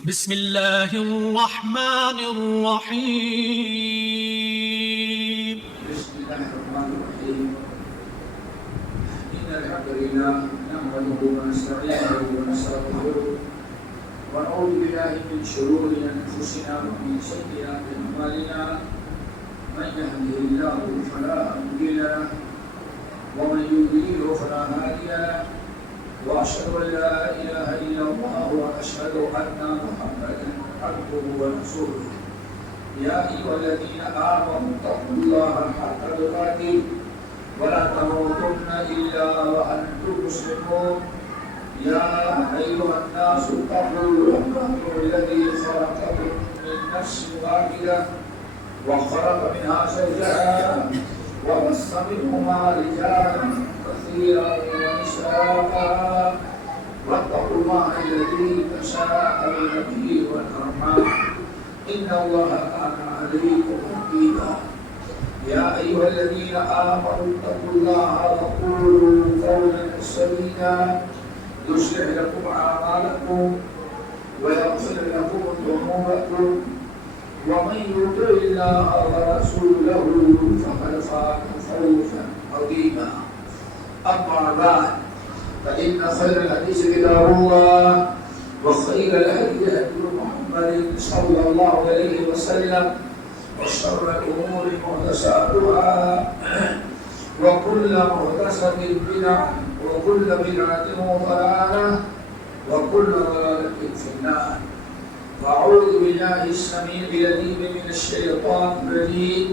بسم الله الرحمن الرحيم. بسم الله الرحمن الرحيم. إن الحمد لله نحمده ونستعينه ونستغفره ونعوذ بالله من شرور أنفسنا ومن سيئات أعمالنا. من يهده الله فلا مضل له ومن يضلل فلا هادي له وأشهد أن لا إله إلا الله وأشهد أن محمدا عبده ورسوله. يا أيها الذين آمنوا اتقوا الله حق تقاته ولا تموتن إلا وأنتم مسلمون. يا أيها الناس اتقوا ربكم الذي خلقكم من نفس واحدة وخلق منها زوجها وبث منهما رجالا كثيرا ونساء واتقوا الله الذي تساءلون به والأرحام إن الله كان عليكم رقيبا. يا أيها الذين آمنوا اتقوا الله وقولوا قولا سديدا يصلح لكم أعمالكم ويغفر لكم ذنوبكم ومن يطع الله ورسوله فقد فاز فوزا عظيما. أما بعد فإن خير الحديث كتاب الله وخير الهدي هدي محمد صلى الله عليه وسلم وشر الأمور محدثاتها وكل محدثة بدعة وكل بدعة ضلالة وكل ضلالة في النار. فأعوذ بالله السميع العليم من الشيطان الرجيم.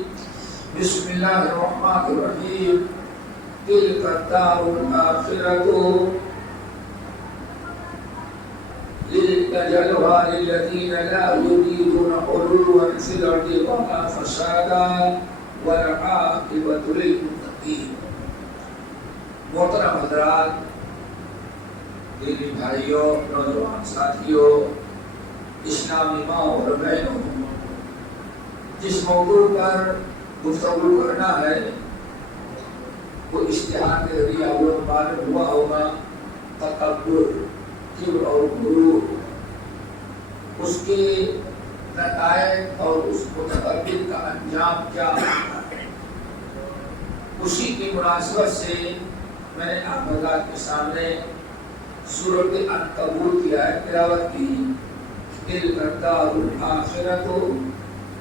بسم الله الرحمن الرحيم. تلك الدار الآخرة نجعلها للذين لا يريدون علوا في الأرض ولا فسادا والعاقبة للمتقين. محترم حضرات، دینی بھائیوں، نوجوان ساتھیوں، اسلامی ماں اور بہنوں، جس موضوع پر گفتگو کرنا ہے وہ اشتہار کے ذریعے آپ لوگ معلوم ہوا ہوگا. تکبر، کبر اور غرور، اس کے نتائج اور اس متکبر کا انجام کیا ہوتا ہے. اسی کی مناسبت سے میں نے آپ حضرات کے سامنے سورۃ عنکبوت کی آیت تلاوت کی. تلک الدار الآخرۃ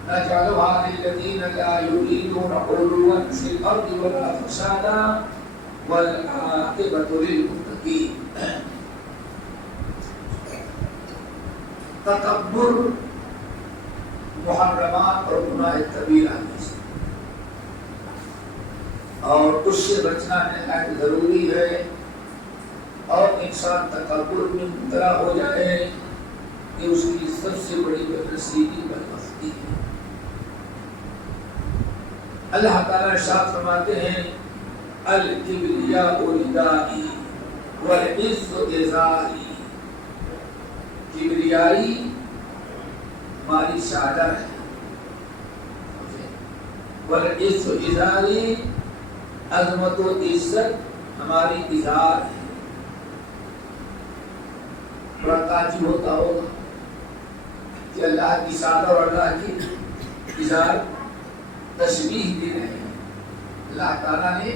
نجعلها للذین لا یریدون علوا فی الارض ولا فسادا والعاقبۃ للمتقین. تکبر محرمات اور گناہ کبیرہ میں سے، اور اس سے بچنا نہایت ضروری ہے. اور انسان تکبر میں مبتلا ہو جائے کہ اس کی سب سے بڑی بدنصیبی بدبختی ہے. اللہ تعالیٰ ارشاد فرماتے ہیں الکبریاء ردائی والعز ازاری. کبریائی ہماری چادر ہے، والعز ازاری عظمت و عزت ہماری ازار ہے. بڑا تعجب ہوتا ہوگا کہ اللہ کی چادر اور اللہ کی ازار تشبیہ دی رہے ہیں. اللہ تعالیٰ نے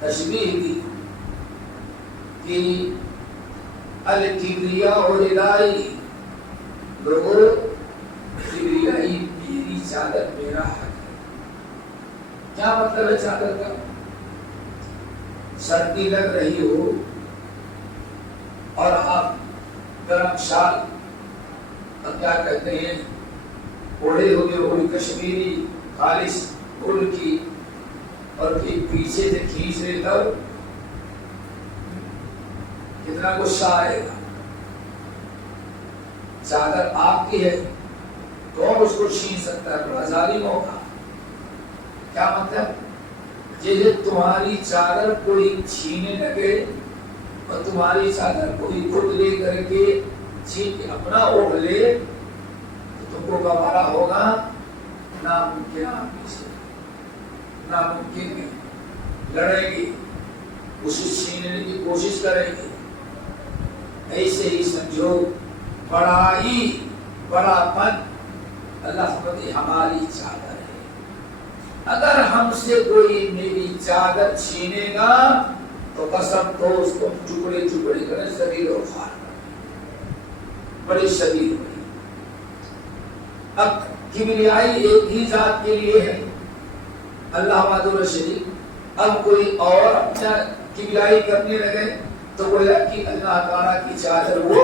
تشبیہ دی کہ الکبریاء ردائی، لوگوں کبریائی میری چادر میرا حق ہے. کیا مطلب ہے چادر کا؟ سردی لگ رہی ہو اور آپ گرم شال اور کیا کہتے ہیں اوڑھے ہوئے ہوئی کشمیری خالص اول کی، اور پھر پیچھے سے کھینچ رہے تب کتنا غصہ آئے گا. چادر آپ کی ہے، کون اس کو چھین سکتا ہے؟ بڑا ظالم ہوگا. کیا مطلب؟ جیسے تمہاری چادر کوئی چھینے لگے اور تمہاری چادر کوئی خود لے کر کے چھین کے اپنا اوڑھ لے تو تم کو گوارا ہوگا؟ ناممکن. آدمی سے ناممکن ہے. لڑے گی، اسے چھیننے کی کوشش کرے گی. ایسے ہی سمجھو بڑائی بڑا پن اللہ فرماتے ہماری چادر ہے، اگر ہم سے کوئی میری چادر چھینے گا تو قسم تو اس کو ٹکڑے ٹکڑے کریں، ذلیل و خوار کریں، بڑی شدید ہوئی۔ اب کبریائی ایک ہی ذات کے لیے ہے، اللہ وحدہ شریک، اب کوئی اور اپنا کبریائی کرنے لگے تو گویا کہ اللہ تعالیٰ کی چادر وہ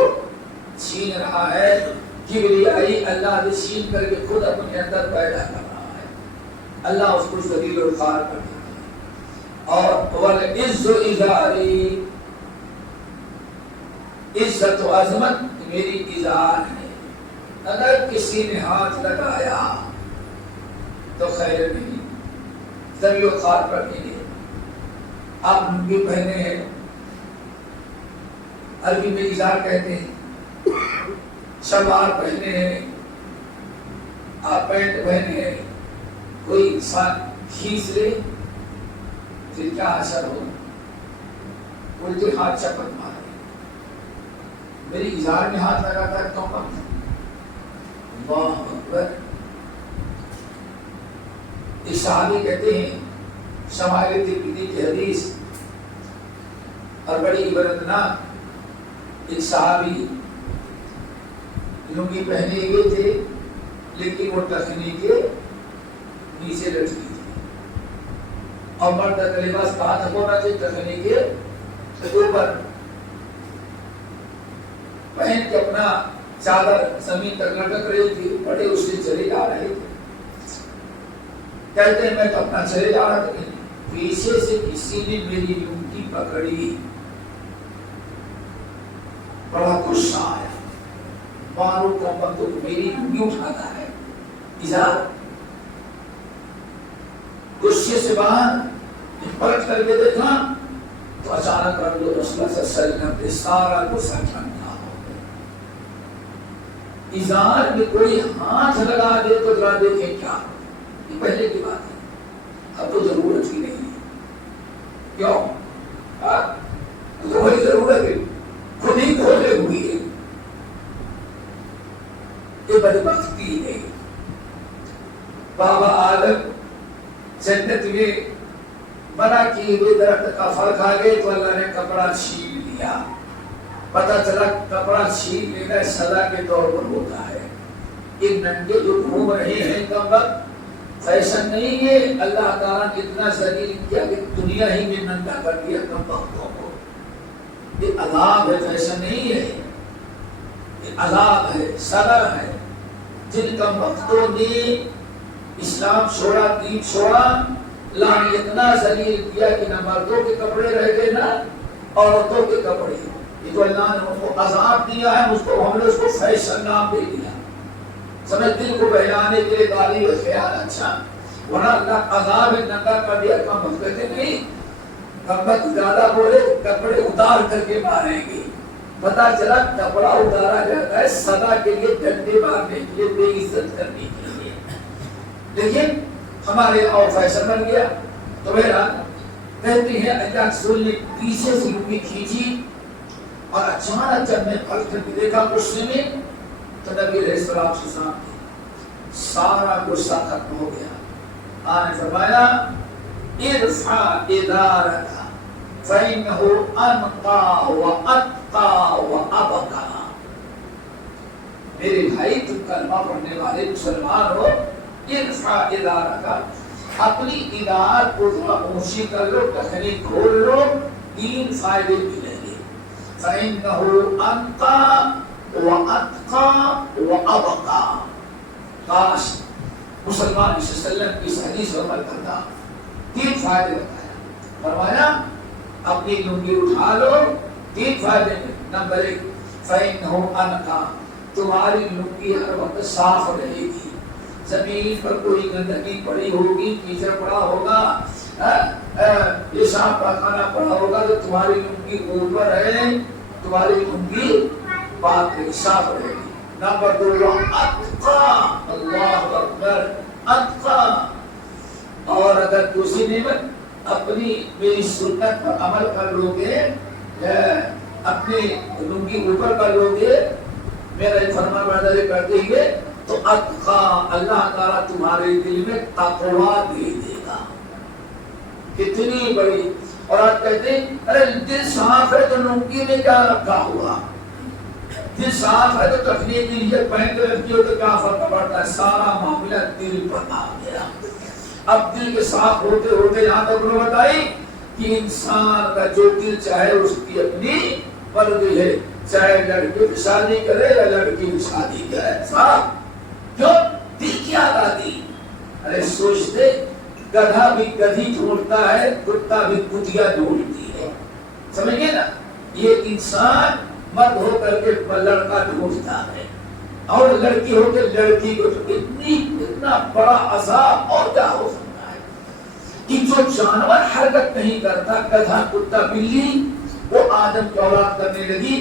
چھین رہا ہے، کبریائی اللہ نے چھین کر کے خود اپنے اندر پیدا کر رہا ہے، اللہ اس کو ذلیل و خوار کر دیتا ہے۔ اور وَالْعِزُّ إِزَارِي، عزت و عظمت میری ازار ہے، اگر کسی نے ہاتھ لگایا تو خیر نہیں، ذلیل و خوار کرنے کے لیے۔ آپ لنگی پہنے ہیں، عربی میں ازار کہتے ہیں، شلوار پہنے ہیں، آپ پینٹ پہنے ہیں، کوئی انسان کھینچ لے پھر کیا اثر ہو، الٹے ہاتھ چپٹ مارے، میری ازار میں ہاتھ لگاتا ہے تو اللہ اکبر۔ ایک صحابی کہتے ہیں، شمائل ترمذی کی حدیث اور بڑی عبرتناک، ایک صحابی لنگی پہنے ہوئے تھے لیکن وہ ٹخنے کے نیچے لٹکی تھی، اور مرد کا لباس کہاں تک ہونا چاہیے، ٹخنے کے اوپر پہن کے اپنا چادر زمین تک لٹک رہی تھی، بڑے اس سے چلے جا رہے تھے، کہتے ہیں میں تو اپنا چلے جا رہا تھا، پیچھے سے کسی نے میری لنگی پکڑی، بڑا غصہ آیا، مارو کو تو میری لنگی اٹھاتا ہے، ازار، غصے سے باہر پلٹ کر کے دیکھا تو اچانک رسول اللہ صلی اللہ علیہ وسلم نے سارا غصہ ٹھنڈا ہو گیا۔ ازار میں کوئی ہاتھ لگا دے تو ذرا دیکھیں کیا، یہ پہلے کی بات ہے، اب تو ضرورت ہی نہیں ہے، کیوں؟ تو وہی ضرورت ہے، خود ہی کھولے ہوئی ہے، یہ بدبختی ہے۔ بابا آدم جنت میں منع کیے ہوئے درخت کا پھل کھا گئے تو اللہ نے کپڑا چھین لیا، پتا چلا کپڑا چھین لینا سزا کے طور پر ہوتا ہے۔ یہ ننگے جو گھوم رہے ہیں کم وقت فیشن نہیں ہے، اللہ تعالیٰ نے اتنا ذلیل کیا کہ دنیا ہی میں ننگا کر دیا کم وقتوں کو، یہ عذاب ہے، فیشن نہیں ہے، یہ عذاب ہے، سزا ہے۔ جن کم وقتوں نے اسلام چھوڑا، دین چھوڑا، اللہ نے اتنا ذلیل کیا کہ نہ مردوں کے کپڑے رہ گئے نہ عورتوں کے کپڑے، یہ تو اللہ نے ان کو عذاب دیا ہے، اس کو ہم نے اس کو فیشن نام دے دیا، سمجھ دل کو بہلانے کے لیے گالی و خیال، اچھا ورنہ اللہ عذاب ننگا کر دیا، کم وقت کہتے نہیں، کم وقت زیادہ بولے کپڑے اتار کر کے ماریں گے، پتا چلا کپڑا اتارا جاتا ہے سزا کے لیے، ڈنڈے مارنے کے لیے، بے عزت کرنے کے لیے، لیکن ہمارے اور فیشن بن گیا۔ تو بہرحال کہتے ہیں اللہ رسول نے پیچھے سے لنگی کھینچی اور اچانک جب میں پلٹ کر کے دیکھا غصے میں تو نبی علیہ السلام سے سامنے سارا غصہ ختم ہو گیا۔ آپ نے فرمایا ارفع ادارک فإنه أنقى وأتقى وأبقى، میرے بھائی تم کلمہ پڑھنے والے مسلمان ہو، ارفع ادارک، اپنی ادار کو ذرا اونچی کر لو، ٹخنی کھول لو، تین فائدے ملیں گے، فإنه أنقى وأتقى وأبقى۔ کاش مسلمان صلی اللہ علیہ وسلم کی اس حدیث پر عمل کرتا، تین فائدے بتایا، فرمایا اپنی لنگی اٹھا لو، تین فائدے میں، نمبر ایک فإنه أنقى، تمہاری لنگی ہر وقت صاف رہے گی، زمین پر کوئی گندگی پڑی ہوگی، کیچڑ پڑا ہوگا، پیشاب پاخانہ پڑا ہوگا تو تمہاری لنگی اوپر ہے، تمہاری لنگی پاک صاف رہے گی۔ نمبر دو اتقى، اللہ اکبر، اتقى، اور اگر دوسری نعمت اپنی میری سنت پر عمل کر لو گے، اپنی لنگی اوپر کر لو گے میرا فرما برداری کرتے ہوئے تو اتقا اللہ تعالیٰ تمہارے دل میں تقویٰ دے دے گا. کتنی بڑی. اور آج کہتے ہیں ارے دل صاف ہے تو لنگی میں کیا رکھا ہوا, دل صاف ہے تو تکلیف کی نیت پہن کے رکھی ہو تو کیا فرق پڑتا ہے. سارا معاملہ دل پر آ گیا. اب دل کے صاف ہوتے ہوتے یہاں تک انہوں نے بتائی کہ انسان کا جو دل چاہے اس کی اپنی مرضی ہے, چاہے لڑکے کی شادی کرے یا لڑکی کی شادی کرے. صاحب کیوں دل کی آزادی. ارے سوچتے گدھا بھی گدھی ڈھونڈتا ہے, کتا بھی کتیا ڈھونڈتی ہے. سمجھ گئے نا. یہ انسان مرد ہو کر کے لڑکا ڈھونڈتا ہے اور لڑکی ہو کے لڑکی کو. اتنا بڑا عذاب اور کیا ہو سکتا ہے کہ جو جانور حرکت نہیں کرتا, گدھا کتا بلی, وہ آدم کی اولاد کرنے لگی.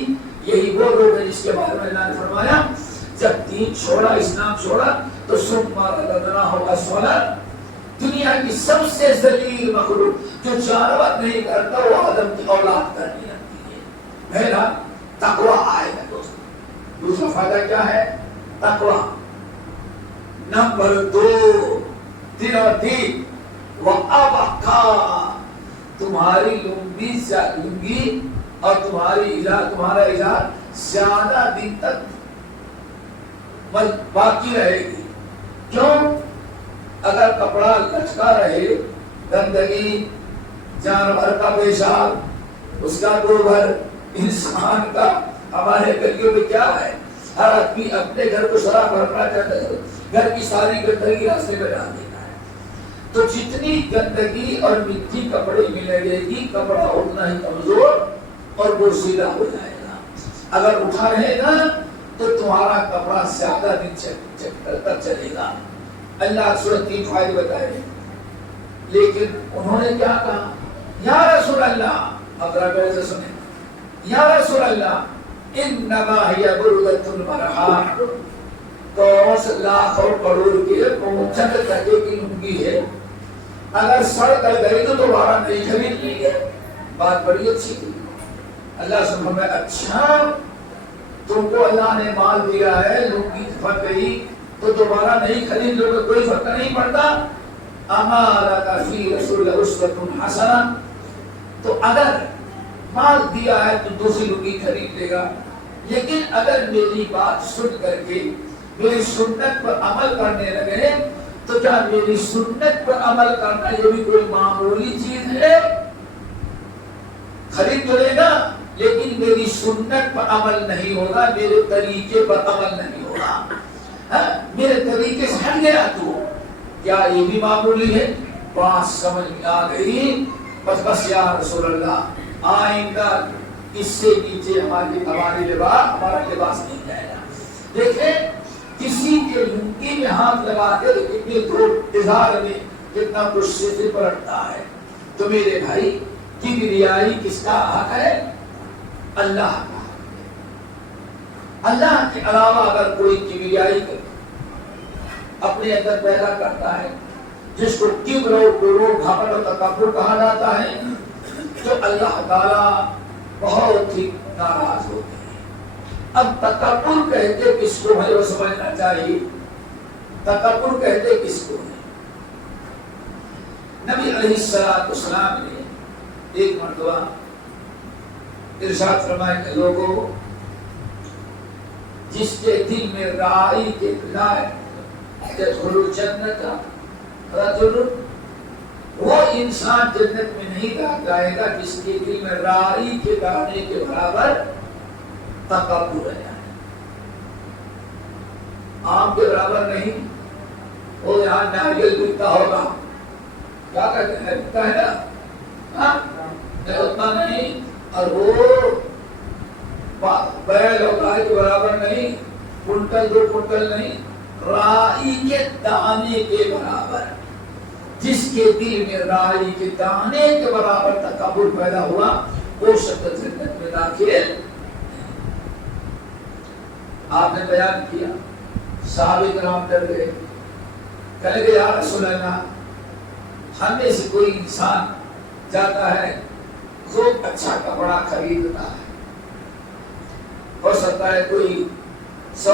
یہی وہ لوگ ہیں جس کے بارے میں اللہ نے فرمایا جب دین چھوڑا, اسلام چھوڑا تو ثم رددناہ اسفلا. دنیا کی سب سے ذلیل مخلوق جو جانور نہیں کرتا وہ آدم کی اولاد کرنے لگتی ہے. پہلا تقویٰ آئے گا دوستو. دوسرا فائدہ کیا ہے؟ تقویٰ. نمبر 2 دل اور دین وَأَبَقَا, تمہاری لنگی اور تمہارا اجازت زیادہ دن تک باقی رہے گی. کیوں؟ اگر کپڑا لچکا رہے, گندگی, جانور کا پیشاب, اس کا گوبر, انسان کا, ہمارے گلیوں میں کیا ہے, ہر آدمی اپنے گھر کو صاف رکھنا چاہتا ہے, گھر کی ساری گندگی راستے میں ڈال دیتا ہے. تو جتنی گندگی اور مٹی کپڑے میں لگے گی, کپڑا اتنا ہی کمزور اور بوسیدہ ہو جائے گا. اگر اٹھا رہے گا تو تمہارا کپڑا زیادہ دن تک چلے گا. اللہ سورۃ 3 فائدے بتائے. لیکن انہوں نے کیا کہا, یا رسول اللہ, اب ذرا سے سنیں, یا رسول اللہ انما ہی بردۃ المرحا, تو 1,00,000 کروڑ کے چند تکے کی لنگی ہے, اگر سڑ کر گئی تو دوبارہ نہیں خرید لیں گے. بات بڑی اچھی تھی. اللہ سے ہمیں اچھا تم کو اللہ نے مال دیا ہے, لنگی پھٹ گئی تو دوبارہ نہیں خرید لو, کوئی فرق نہیں پڑتا. اما لک فی رسول اسوۃ حسنہ, تو اگر مال دیا ہے تو دوسری لنگی خرید لے گا. لیکن اگر میری بات سن کر کے میری سنت پر عمل کرنے لگے تو کیا میری سنت پر عمل کرنا یہ بھی کوئی معمولی چیز ہے؟ خرید تو لے گا لیکن میری سنت پر عمل نہیں ہوگا, میرے طریقے پر عمل نہیں ہوگا, میرے طریقے سے ہٹ گیا تو کیا یہ بھی معمولی ہے؟ بات سمجھ میں آ گئی. بس یا رسول اللہ آئندہ اس سے نیچے ہمارا لباس نہیں جائے گا. دیکھیں کسی کے لنگی میں ہاتھ لگا کے کتنی دھوپ اظہار میں کتنا کچھ سے پلٹتا ہے. تو میرے بھائی کبریائی کس کا حق ہے؟ اللہ کا. اللہ کے علاوہ اگر کوئی کبریائی اپنے اندر پیدا کرتا ہے جس کو کبر اور غرور, گھمنڈ اور تکبر کہا جاتا ہے, تو اللہ تعالیٰ بہت ہی ناراض ہوتے ہیں. اب تکبر کہتے کس کو ہے وہ سمجھنا چاہیے. تکبر کہتے کس کو ہے؟ نبی علیہ السلام نے ایک مرتبہ ارشاد فرمایا کہ لوگوں, جس کے دل میں رائی کے يدخل الجنة رجل, وہ انسان جنت میں نہیں جائے گا جس کے دل میں رائی کے دانے کے برابر تکبر ہے. آم کے برابر نہیں, وہ یہاں ناریل بکتا ہوگا, کیا کہتے ہیں, بکتا ہے نا, اتنا نہیں, اور وہ بیل اور گائے کے برابر نہیں, کنٹل 2 کنٹل نہیں, رائی کے دانے کے برابر. جس کے دل میں رائی کے دانے کے برابر تکبر پیدا ہوا وہ شخص جنت میں داخل. آپ نے بیان کیا, صحابہ کرام ڈر گئے, کہنے کہ یا رسول اللہ, ہم میں سے کوئی انسان جاتا ہے خوب اچھا کپڑا خریدتا ہے, ہو سکتا ہے کوئی 100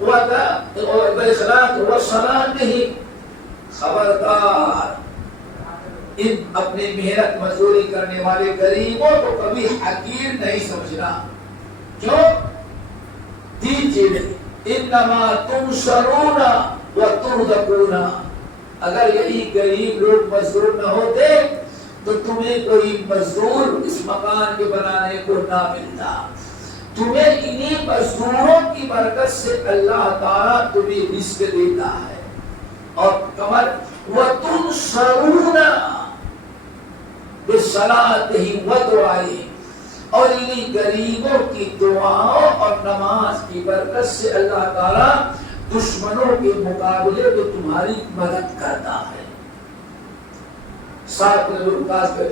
وَبِالْإِخْلَاصِ وَالصَّلَاةِ خبردار ان اپنی محنت مزدوری کرنے والے غریبوں کو کبھی حقیر نہیں سمجھنا. کیوں؟ دیجیے انما تنصرون وترزقون. اگر یہی غریب لوگ مزدور نہ ہوتے تو تمہیں کوئی مزدور اس مکان کے بنانے کو نہ ملتا. تمہیں انہی مزدوروں کی برکت سے اللہ تعالیٰ تمہیں رزق دیتا ہے. اور کمر وَتُنْصَرُونَ بِالصَّلَاةِ وَالدُّعَاءِ. اور انہی غریبوں کی دعاؤں اور نماز کی برکت سے اللہ تعالیٰ دشمنوں کے مقابلے میں تمہاری مدد کرتا ہے. ساتھ میں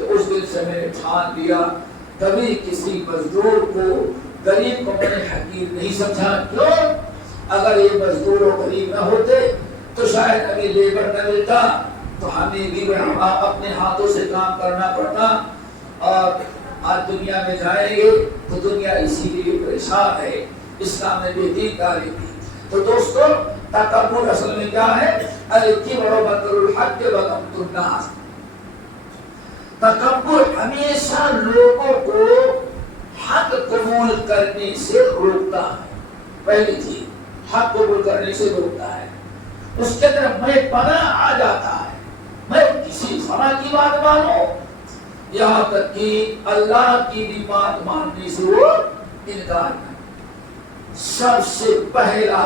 اس دن سے میں نے ٹھان لیا کبھی کسی مزدور کو غریب کو میں نے حقیر نہیں سمجھا. کیوں؟ اگر یہ مزدور و غریب نہ ہوتے تو شاید ابھی لیبر نہ ملتا تو ہمیں بھی اپنے ہاتھوں سے کام کرنا پڑتا. اور آج دنیا میں جائیں گے تو دنیا اسی لیے پریشان ہے. اسلام نے بھی دینداری دی. تو دوستو تکبر اصل میں کیا ہے؟ الکبر بطر الحق وغمط الناس. تکبر ہمیشہ لوگوں کو حق قبول کرنے سے روکتا ہے. پہلی چیز حق قبول کرنے سے روکتا ہے. اس کے طرف میں پناہ آ جاتا ہے. میں کسی فنا کی بات مانوں یہاں تک کہ اللہ کی بھی بات ماننے سے وہ انکار کرے. سب سے پہلا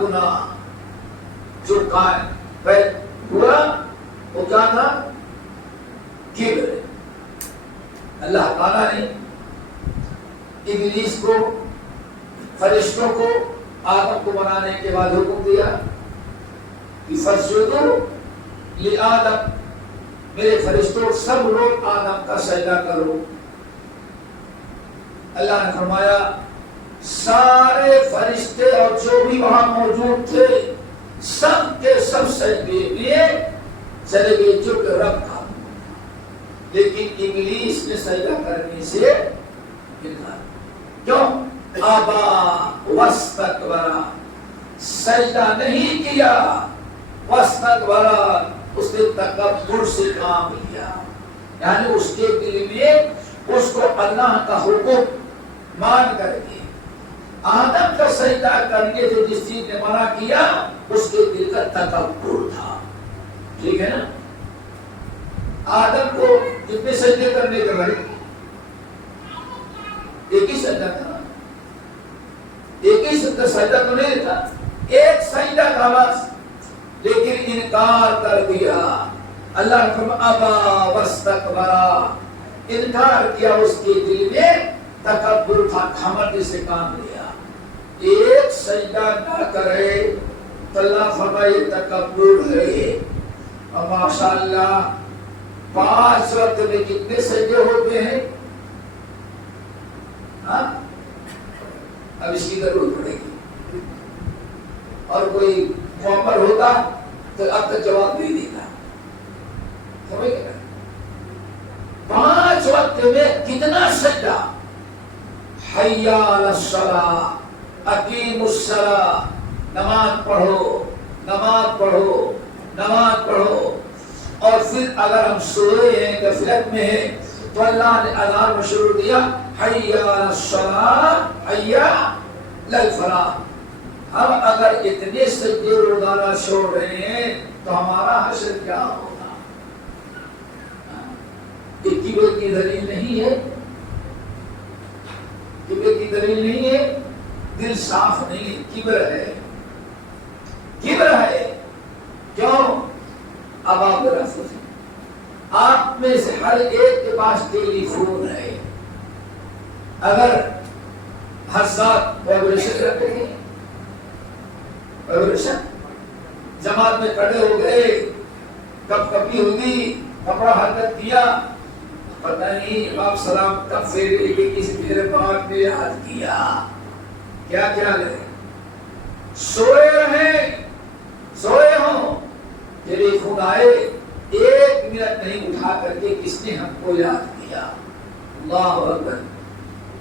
گناہ جو قائم ہوا وہ کیا تھا؟ کبر. اللہ تعالیٰ نے ابلیس کو فرشتوں کو آدم کو بنانے کے بعد حکم دیا کہ فاسجدوا لآدم. میرے فرشتوں سب لوگ آدم کا سجدہ کرو. اللہ نے فرمایا سارے فرشتے اور جو بھی وہاں موجود تھے سب کے سب سجدے لیے چلے گئے جو کہ رب کا. لیکن ابلیس نے سجدہ کرنے سے انکار. کیوں؟ ابا واستکبر. سجدہ نہیں کیا. واستکبر اس نے تکبر سے کام لیا. یعنی اس کے دل میں اس کو اللہ کا حکم مان کر کے آدم کا سجدہ کرنے سے جس چیز نے منع کیا اس کے دل کا تکبر تھا. ٹھیک ہے نا؟ آدم کو کتنے سجدے کرنے کے بھائی؟ ایک ہی سجدہ تھا. ایک ہی سجدہ تو نہیں تھا. ایک سجدہ تھا بس. لیکن انکار کر دیا. اللہ نے فرمایا ابا واستکبر. انکار کیا. اس کے دل میں تکبر تھا. گھمنڈ سے کام لیا. ایک سجدہ نہ کرے تو اللہ فرمائے تکبر ہے. اور ماشاءاللہ 5 وقت میں کتنے سجدے ہوتے ہیں؟ ہاں اب اس کی ضرورت پڑے گی. اور کوئی معمر ہوتا تو اب تک جواب نہیں دیتا. سمجھ گئے؟ 5 وقت میں کتنا سجدہ؟ حی علی الصلاۃ، اقیموا الصلاۃ. نماز پڑھو، نماز پڑھو، نماز پڑھو. اور پھر اگر ہم سوئے ہیں غفلت میں ہیں تو اللہ نے اذان میں شروع کیا حی علی الصلاۃ حی علی الفلاح. ہم اگر اتنے سجدے روزانہ چھوڑ رہے ہیں تو ہمارا حشر کیا ہوگا؟ کبر کی دلیل نہیں ہے. کبر کی دلیل نہیں ہے. دل صاف نہیں. کبر ہے. کبر ہے. کیوں؟ اب آپ ذرا سوچیں. آپ میں سے ہر ایک کے پاس ٹیلی فون ہے. اگر حساب وائبریشن رکھتے ہیں، وائبریشن جماعت میں کھڑے ہو گئے، کب کبھی ہوگی، کپڑا حرکت کیا، پتہ نہیں آپ سلام کب پھیرے کہ کسی میرے پاک نے یاد کیا. کیا خیال ہے؟ سوئے رہیں، سوئے ہوں، ٹیلی فون آئے، 1 منٹ نہیں اٹھا کر کے کس نے ہم کو یاد کیا. اللہ اکبر.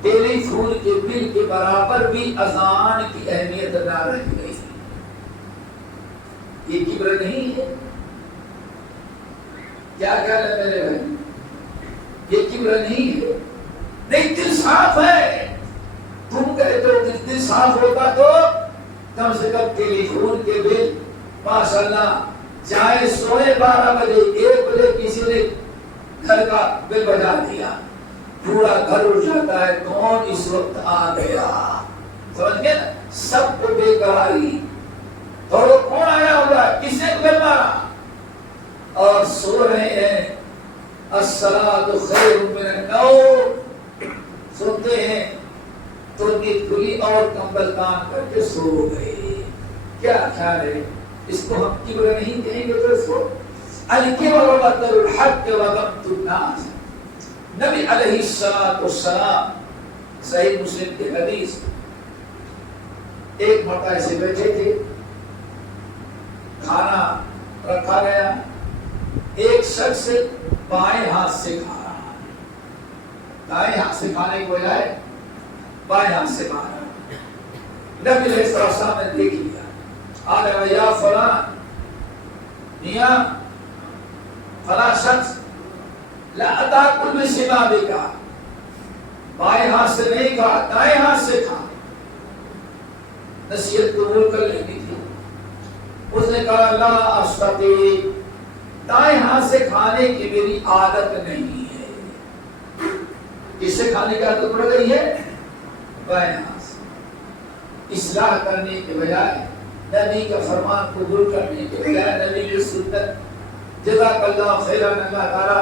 ٹیلی فون کے بل کے برابر بھی اذان کی اہمیت نہ رہ گئی. یہ کبر نہیں ہے؟ کیا خیال ہے میرے بھائی؟ یہ کبر نہیں ہے؟ نہیں، دل صاف ہے. تم کہتے ہو دل صاف ہوتا تو کم سے کم ٹیلی فون کے بل ماشاءاللہ چاہے سوئے 12 بجے 1 بجے کسی نے گھر کا بل بجا دیا، پورا گھر اٹھ جاتا ہے، کون اس وقت آ گیا. سمجھ گئے نا؟ سب کو بے قراری. اور وہ کون آیا ہوگا، کس نے بل مارا اور سو رہے ہیں. الصلاۃ خیر من النوم، سوتے ہیں تو نیند کھلی اور کمبل تان کر کے سو گئے. کیا خیال ہے؟ اس کو ہم کبر نہیں کہیں گے تو اس کو الکبر بطر الحق وغمط الناس. نبی علیہ الصلوۃ والسلام صحیح مسلم کی حدیث، ایک مرتبہ ایسے بیٹھے تھے، کھانا رکھا گیا، ایک شخص بائیں ہاتھ سے کھا رہا ہے، دائیں ہاتھ سے کھانے کی بجائے بائیں ہاتھ سے کھا رہا ہے. نبی علیہ السلام نے دیکھ لیا، آگے یا فلان، میاں فلاں شخص لا تاکل بشمالک، بائیں ہاتھ سے نہیں کھا، دائیں ہاتھ سے کھا. نصیحت قبول کر لینی تھی. اس نے کہا لا استطیع، دائیں ہاتھ سے کھانے کی میری عادت نہیں ہے. کس سے کھانے کی عادت پڑ گئی ہے؟ بائیں ہاتھ سے. اصلاح کرنے کے بجائے، نبی کا فرمان قبول کرنے کے بجائے، نبی کی سنت، جزاک اللہ خیرا، اللہ تعالیٰ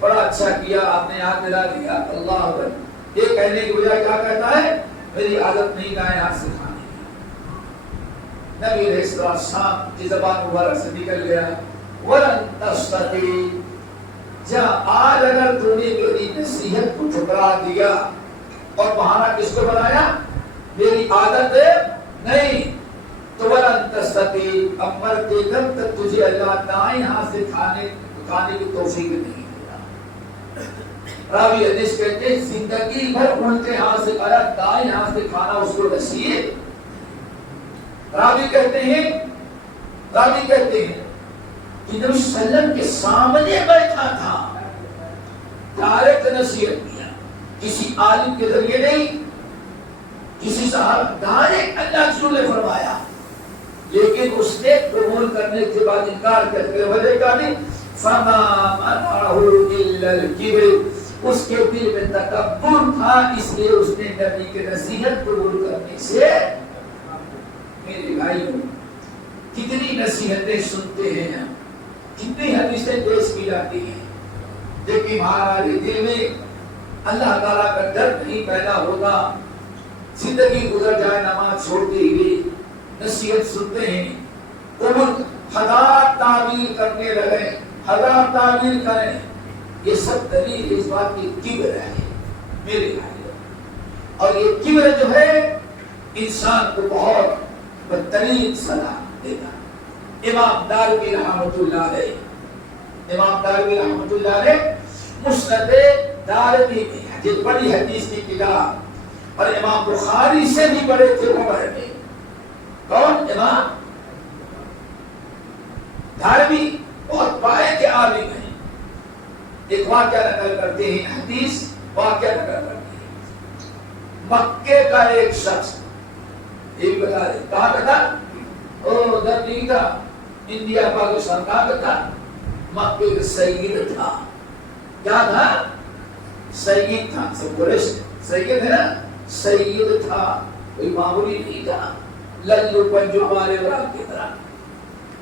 بڑا اچھا کیا، آپ نے یاد دلا دیا، اللہ اکبر، یہ کہنے کے بجائے کیا کہتا ہے؟ میری عادت نہیں دائیں ہاتھ سے کھانے کی. نبی علیہ السلام کی زبان مبارک سے نکل گیا وَلَن تَسْتَطِيعَ، جا آج اگر تو نے میری نصیحت کو ٹھکرا دیا اور بہانہ کس کو بنایا؟ میری عادت نہیں، تو وَلَن تَسْتَطِيعَ، اب مرتے دم تک تجھے اللہ دائیں ہاتھ سے کھانے کی توفیق نہیں دے گا. راوی حدیث کہتے ہیں زندگی بھر الٹے ہاتھ سے کھایا، دائیں ہاتھ سے کھانا اس کو نصیب. راوی کہتے ہیں کہ نبی صلی اللہ علیہ وسلم کے سامنے بیٹھا تھا، ڈائریکٹ نصیحت کیا، کسی عالم کے ذریعے نہیں، کسی صاحب، ڈائریکٹ اللہ رسول نے فرمایا. لیکن اس نے قبول کرنے کے بعد انکار کرتے وجہ کا نہیں، فما منعه الا الكبر، اس کے دل میں تکبر تھا، اس لیے اس نے نبی کی نصیحت قبول کرنے سے. میرے بھائیوں، کتنی نصیحتیں سنتے ہیں ہم، کتنی حدیثیں پیش کی جاتی ہیں، لیکن ہمارے دل میں اللہ تعالیٰ کا ڈر نہیں پیدا ہوتا. زندگی گزر جائے نماز چھوڑتے ہوئے، نصیحت سنتے ہیں، عمر ہزار تعویل کرنے لگے، ہزار تعویل کریں، یہ سب دلیل اس بات کی کبر ہے میرے بھائی. اور یہ کبر جو ہے انسان کو بہت بدترین سزا دیتا. امام دارمی رحمۃ اللہ علیہ مسند دارمی میں حدیث، بڑی حدیث کی کتاب، اور امام بخاری سے بھی بڑے تھے عمر میں. کون؟ امام دارمی، بہت بڑے کے عالم ہیں. ایک واقعہ نقل کرتے ہیں، حدیث واقعہ نقل کرتے ہیں. مکے کا ایک شخص، یہ بھی بتا رہے کہاں کا تھا؟ ادھر نہیں تھا، انڈیا پاکستان. کہاں کا تھا؟ مکے کا سید تھا. کیا تھا؟ سید تھا. سب قریش سید ہے نا، سید تھا، کوئی معمولی نہیں تھا. للو پنجو ہمارے کی طرح.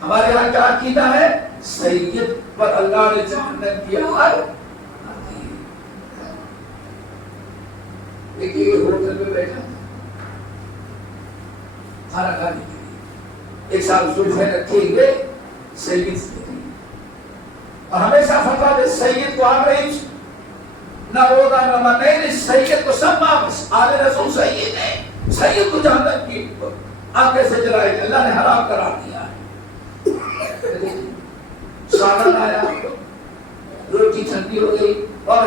ہمارے یہاں کیا عقیدہ ہے؟ سید پر اللہ نے جہنم کیا. دیکھیے ہوٹل میں بیٹھا تھا کھانا کھانے کے لیے، ایک سال زلفیں رکھے ہوئے سید سے، اور ہمیشہ فتوا دے سید کو آپ رہی نہ روزہ نہ نہیں، سید کو سب واپس. آل رسول سید ہے، سید کو جہنم کی آگ سے جلائے گی، اللہ نے حرام قرار دیا ہے. سالن آیا، روٹی ٹھنڈی ہو گئی، اور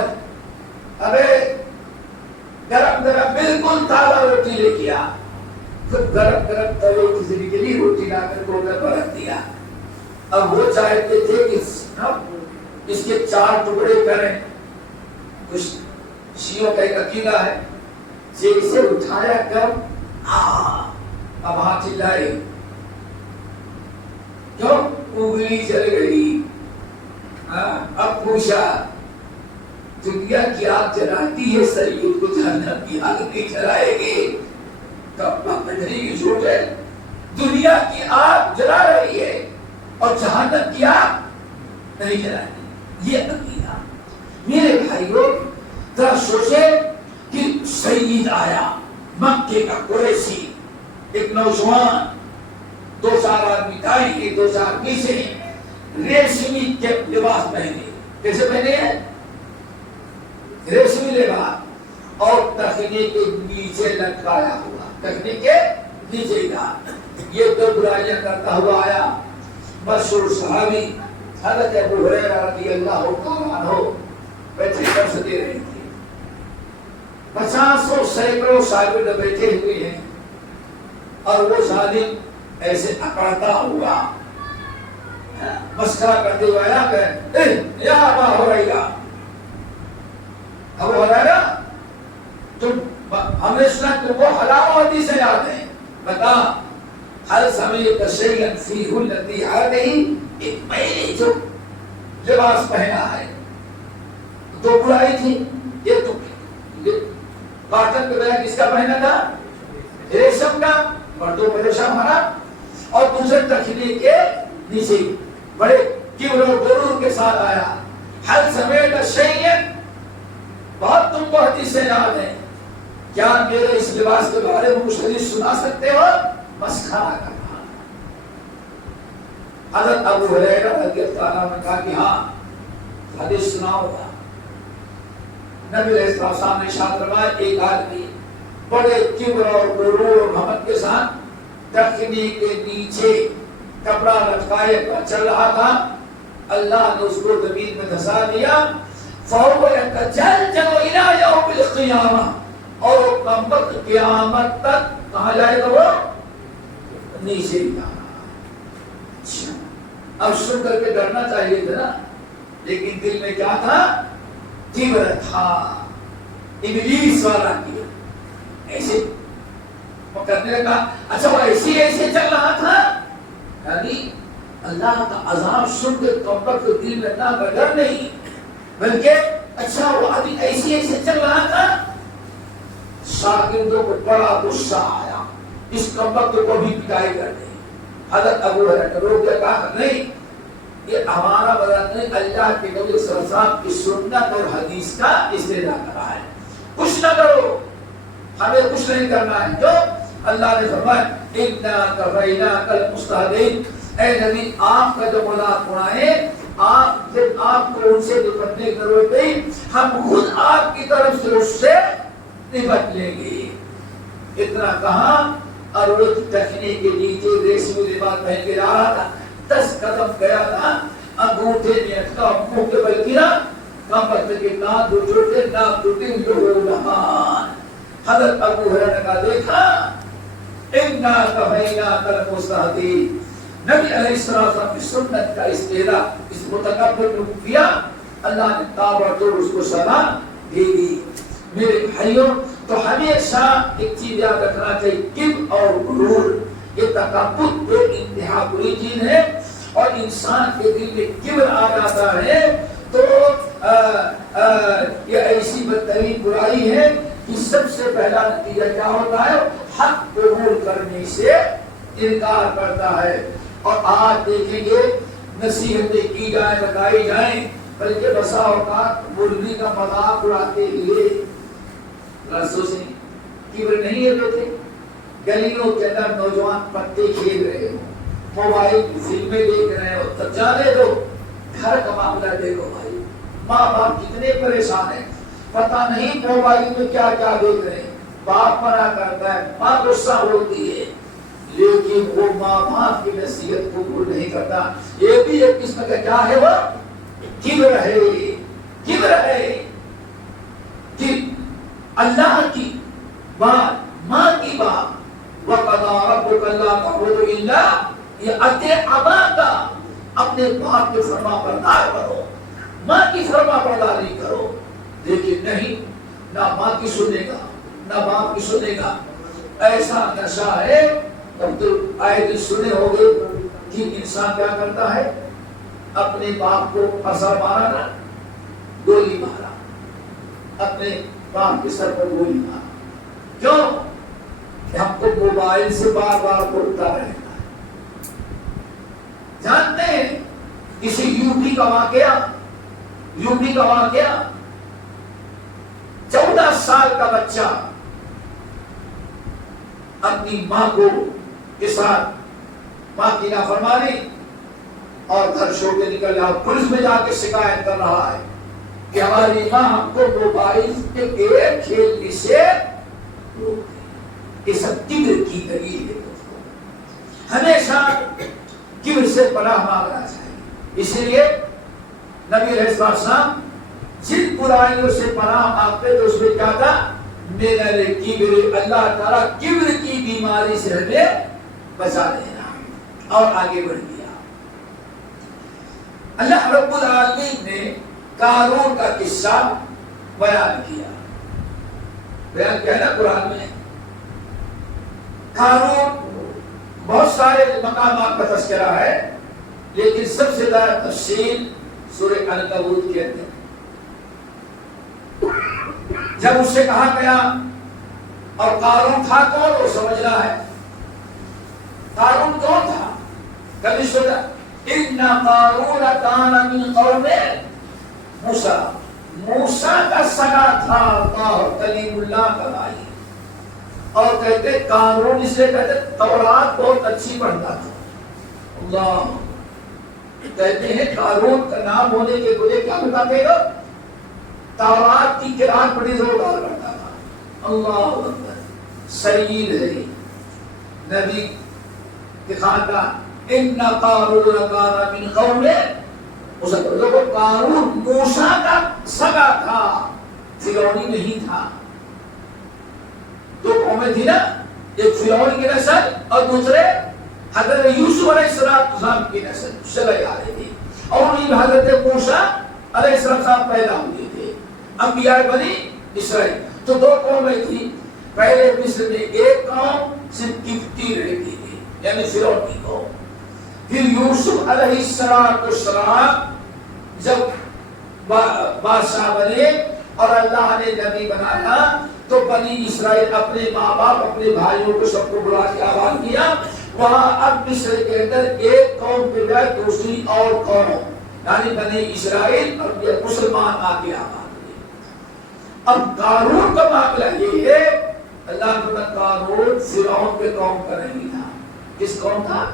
ابے گرم گرم بالکل تازہ روٹی لے کے آ. پھر گرم گرم توے کی زندگی کے لیے روٹی لا کر گوبر پر رکھ دیا. اب وہ چاہتے تھے کہ اس کے 4 ٹکڑے کریں. کچھ شیعوں کا ایک عقیدہ ہے جیسے اٹھایا کر اب ہاتھ چلائے کیوں انگلی چل گئی. اب پوچھا دنیا کی آگ جلاتی ہے شریعت کو جہنم کی آگ نہیں جلائے گی. کی جھوٹ ہے. دنیا کی آگ جلا رہی ہے اور جہنم کی آگ نہیں جلائے گی. یہ عقیدہ میرے بھائیو ذرا سوچے کہ سید آیا مکے کا قریشی ایک نوجوان 2-4 آدمی داڑھی 2-4 پیچھے ریشمی کے لباس پہنے. کیسے پہنے ہیں؟ ریشمی لباس اور تخنے کے نیچے لٹکایا ہوا. تخنے کے نیچے کا یہ 2 برائیاں کرتا ہوا آیا. مشہور صحابی حضرت ابو ہریرہ رضی اللہ تعالیٰ عنہ بیٹھے درس دے رہے تھے. 50 سینکڑوں شاگرد بیٹھے ہوئے ہیں اور وہ ظالم ایسے اکڑتا ہوا مسخرہ کرتے ہوئے آیا کہ یا ابا ہریرہ ابو ہریرہ ہم نے سنا کہ وہ حرام حدیثیں یاد ہیں. بتا ہر سمیت شیئا فی حلتی ہذہ ایک میں نے جو لباس پہنا ہے 2 برائی تھی. یہ تو کاٹن کا بیگ کس کا پہنا تھا؟ ریشم کا. مردوں کا ریشم ہرا اور دوسرے تخنے کے نیچے بڑے کبر و غرور کے ساتھ آیا. ہر سمیت شیئا بہت تم کو حدیثیں یاد ہیں. کیا میرے اس لباس کے بارے میں کچھ حدیث سنا سکتے ہو؟ مسخرہ کرنا. حضرت ابو ہریرہ رضی اللہ عنہ نے کہا کہ ہاں حدیث سناؤ گا. نبی علیہ السلام نے ارشاد فرمایا ایک آدمی بڑے کبر اور غرور اور گھمنڈ کے ساتھ تخنے کے نیچے کپڑا لٹکائے پر چل رہا تھا. اللہ نے اس کو زمین میں دھسا دیا. فَهُوَ يَتَجَلْجَلُ إِلَى يَوْمِ الْقِيَامَةِ اور وہ قیامت قیامت تک کہاں جائے گا؟ وہ نیچے جا رہا. اب سن کر کے ڈرنا چاہیے تھا نا لیکن دل میں کیا تھا؟ کبر تھا. ابلیس والا کبر ایسے وہ کرنے لگا. اچھا وہ ایسے چل رہا تھا یعنی اللہ کا عذاب سن کے توبہ کے دل میں نہ ڈر نہیں بلکہ اچھا وہ آدمی ایسے چل رہا تھا. شاگردوں کو بڑا غصہ آیا. اس کمبخت کو بھی پٹائی کر دی. حضرت ابو ہریرہ روک کے کہا نہیں یہ ہمارا بدل نہیں اللہ کے نبی صلی اللہ علیہ وسلم کی سنت اور حدیث کا استدعا کر رہا ہے. کچھ نہ کرو ہمیں کچھ نہیں کرنا ہے. جو اللہ نے فرمایا اِنَّا كَفَيْنَاكَ الْمُسْتَهْزِئِينَ اے نبی آپ کا جو مذاق اڑائے آپ کو ان سے نپٹنے کی ضرورت نہیں. ہم خود آپ کی طرف سے اس سے نپٹ لیں گے. اتنا کہا اور وہ تخنے کے نیچے ریشمی لباس پہن کے جا رہا تھا. 10 قدم گیا تھا انگوٹھے نے اٹکا منہ کے بل گرا. کمبخت کے ناک ٹوٹے ناک ٹوٹے لہان. حضرت ابو ہریرہ کا دیکھا اِنَّا كَفَيْنَاكَ الْمُسْتَهْزِئِينَ. نبی علیہ السلام کی سنت کا استدعا اس متکبر نے کیا. اللہ نے تابعتور اس کو سزا دے دی. میرے بھائیوں تو ہمیشہ ایک چیز یاد رکھنا چاہیے کبر اور غرور یہ تکبر ایک انتہا بری چیز ہے. اور انسان کے دل میں کبر آ جاتا ہے تو یہ ایسی بدترین برائی ہے کہ سب سے پہلا نتیجہ کیا ہوتا ہے؟ حق قبول کرنے سے انکار کرتا ہے. اور آج دیکھیں گے نصیحتیں کی جائیں بتائی جائیں بلکہ بسا اوقات مرغی کا مذاق اڑاتے ہوئے رسوں سے کبر نہیں ہے بیٹے. گلیوں کے اندر نوجوان پتے کھیل رہے ہو موبائل کی فلمیں دیکھ رہے ہو تب جانے دو. گھر کا معاملہ دیکھو بھائی ماں باپ کتنے پریشان ہیں. پتہ نہیں موبائل میں کیا کیا دیکھ رہے ہیں. باپ منع کرتا ہے ماں غصہ ہوتی ہے لیکن وہ ماں باپ کی نصیحت قبول نہیں کرتا. یہ بھی ایک قسم کا کیا ہے وہ کبر ہے. کبر ہے. اللہ کی بات، ماں کی بات، وَقَضَىٰ رَبُّكَ أَلَّا تَعْبُدُوا إِلَّا، یہ اطیع ابا کا، اپنے باپ کے فرما بردار بنو، ماں کی فرما برداری کرو. لیکن نہیں، نہ ماں کی سنے گا نہ باپ کی سنے گا. ایسا نشہ ہے. اب تو آئے دن سنے ہوگے کہ انسان کیا کرتا ہے، اپنے باپ کو اثر مارا نا، گولی مارا، اپنے باپ کے سر پر گولی مارا. کیوں؟ کہ ہم کو موبائل سے بار بار بولتا رہے گا. جانتے ہیں کسی یوپی کا واقعہ، 14 سال کا بچہ اپنی ماں کو کے ساتھ ماں کی نافرمانی اور گھر چھوڑ کے نکل رہا، پولیس میں جا کے شکایت کر رہا ہے کہ ہماری ماں ہم کو موبائل کے گیم کھیلنے سے یہ سب کبر کی دلیل ہے. ہمیشہ کبر سے پناہ مانگنا چاہیے. اس لیے نبی علیہ السلام جن برائیوں سے پناہ مانگتے تو اس میں کیا تھا، میرا کبر، اللہ تعالیٰ کبر کی بیماری سے ہمیں بچا لینا، اور آگے بڑھ گیا. اللہ رب العالمین نے قارون کا قصہ بیان کیا. بیان کیا نا قرآن میں. قارون بہت سارے مقامات کا تذکرہ ہے، لیکن سب سے زیادہ تفصیل سورہ عنکبوت کے اندر. جب اس سے کہا گیا، اور قارون تھا کون وہ سمجھنا ہے. قارون کون تھا؟ کبھی سنا ان قارون کان من قوم موسیٰ، موسیٰ کا سگا تھا، کلیم اللہ کا بھائی. اور کہتے قارون اسے کہتے تورات بہت اچھی پڑھتا تھا. اللہ کہتے ہیں قارون کا نام ہونے کے وجہ کیا بتاتے ہو، تورات کی قرآن بڑی زوردار پڑھتا تھا. اللہ اکبر. سید ہے نبی کے خاندان. ان قارون کان من قوم موسیٰ، قارون موسیٰ کا سگا تھا، فرعونی نہیں تھا. دو قومیں تھی نا، ایک فرعون کی نسل اور دوسرے حضرت یوسف علیہ السلام کی نسل چلے آ رہی تھی. اور انہیں حضرت موسیٰ علیہ السلام پیدا ہوئے تھے، انبیاء بنی اسرائیل. تو دو قومیں تھی. پہلے مصر میں ایک قوم صرف قبطی رہتی تھی، یعنی فرعون کی قوم. پھر یوسف علیہ السلام جب بادشاہ بنے اور اللہ نے نبی بنایا تو بنی اسرائیل اپنے ماں باپ اپنے بھائیوں کو سب کو بلا کے آباد کیا. وہاں اب مصر کے اندر ایک قوم کے بعد دوسری اور قوم، یعنی بنی اسرائیل اور مسلمان آ کے آباد ہوئے. اب قارون کا معاملہ یہ ہے، اللہ نے قارون فرعون کے قوم کا نہیں تھا. کس قوم تھا؟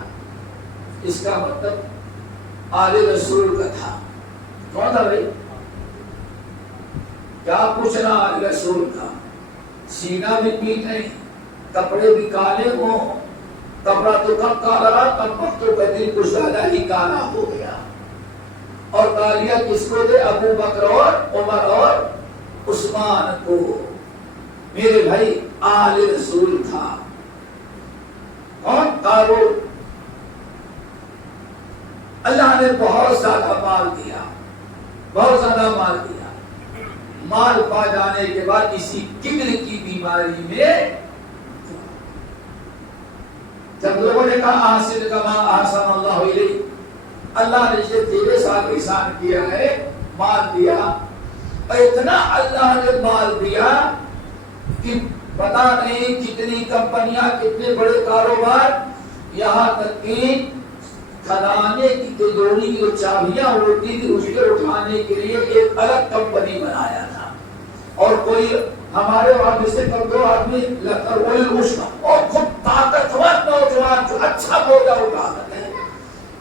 اس کا مطلب آل رسول کا تھا. کون تھا بھائی؟ کیا پوچھنا آل رسول کا؟ سینہ بھی پیٹ نہیں، کپڑے بھی کالے ہوں. کپڑا تو کب کالا رہا، کب وقتوں کا دن کچھ زیادہ ہی کالا ہو گیا. اور گالیاں کس کو دے؟ ابو بکر اور عمر اور عثمان کو. میرے بھائی آل رسول تھا. کون؟ قارون. اللہ نے بہت زیادہ مال دیا، بہت زیادہ مال دیا. مال پا جانے کے بعد اسی کبر کی بیماری میں جب لوگوں نے کہا احسن کما احسن اللہ الیک، اللہ نے جو تیرے ساتھ احسان کیا ہے، مال دیا، اور اتنا اللہ نے مال دیا کہ پتا نہیں کتنی کمپنیاں، کتنے بڑے کاروبار، یہاں تک کہ خزانے کی تجوری کی جو چابیاں ہوتی تھی اس کے اٹھانے کے لیے ایک الگ کمپنی بنایا تھا. اور کوئی ہمارے وہاں سے کمزور آدمی اور خود طاقتور نوجوان جو اچھا بوجھا اٹھاتا ہے،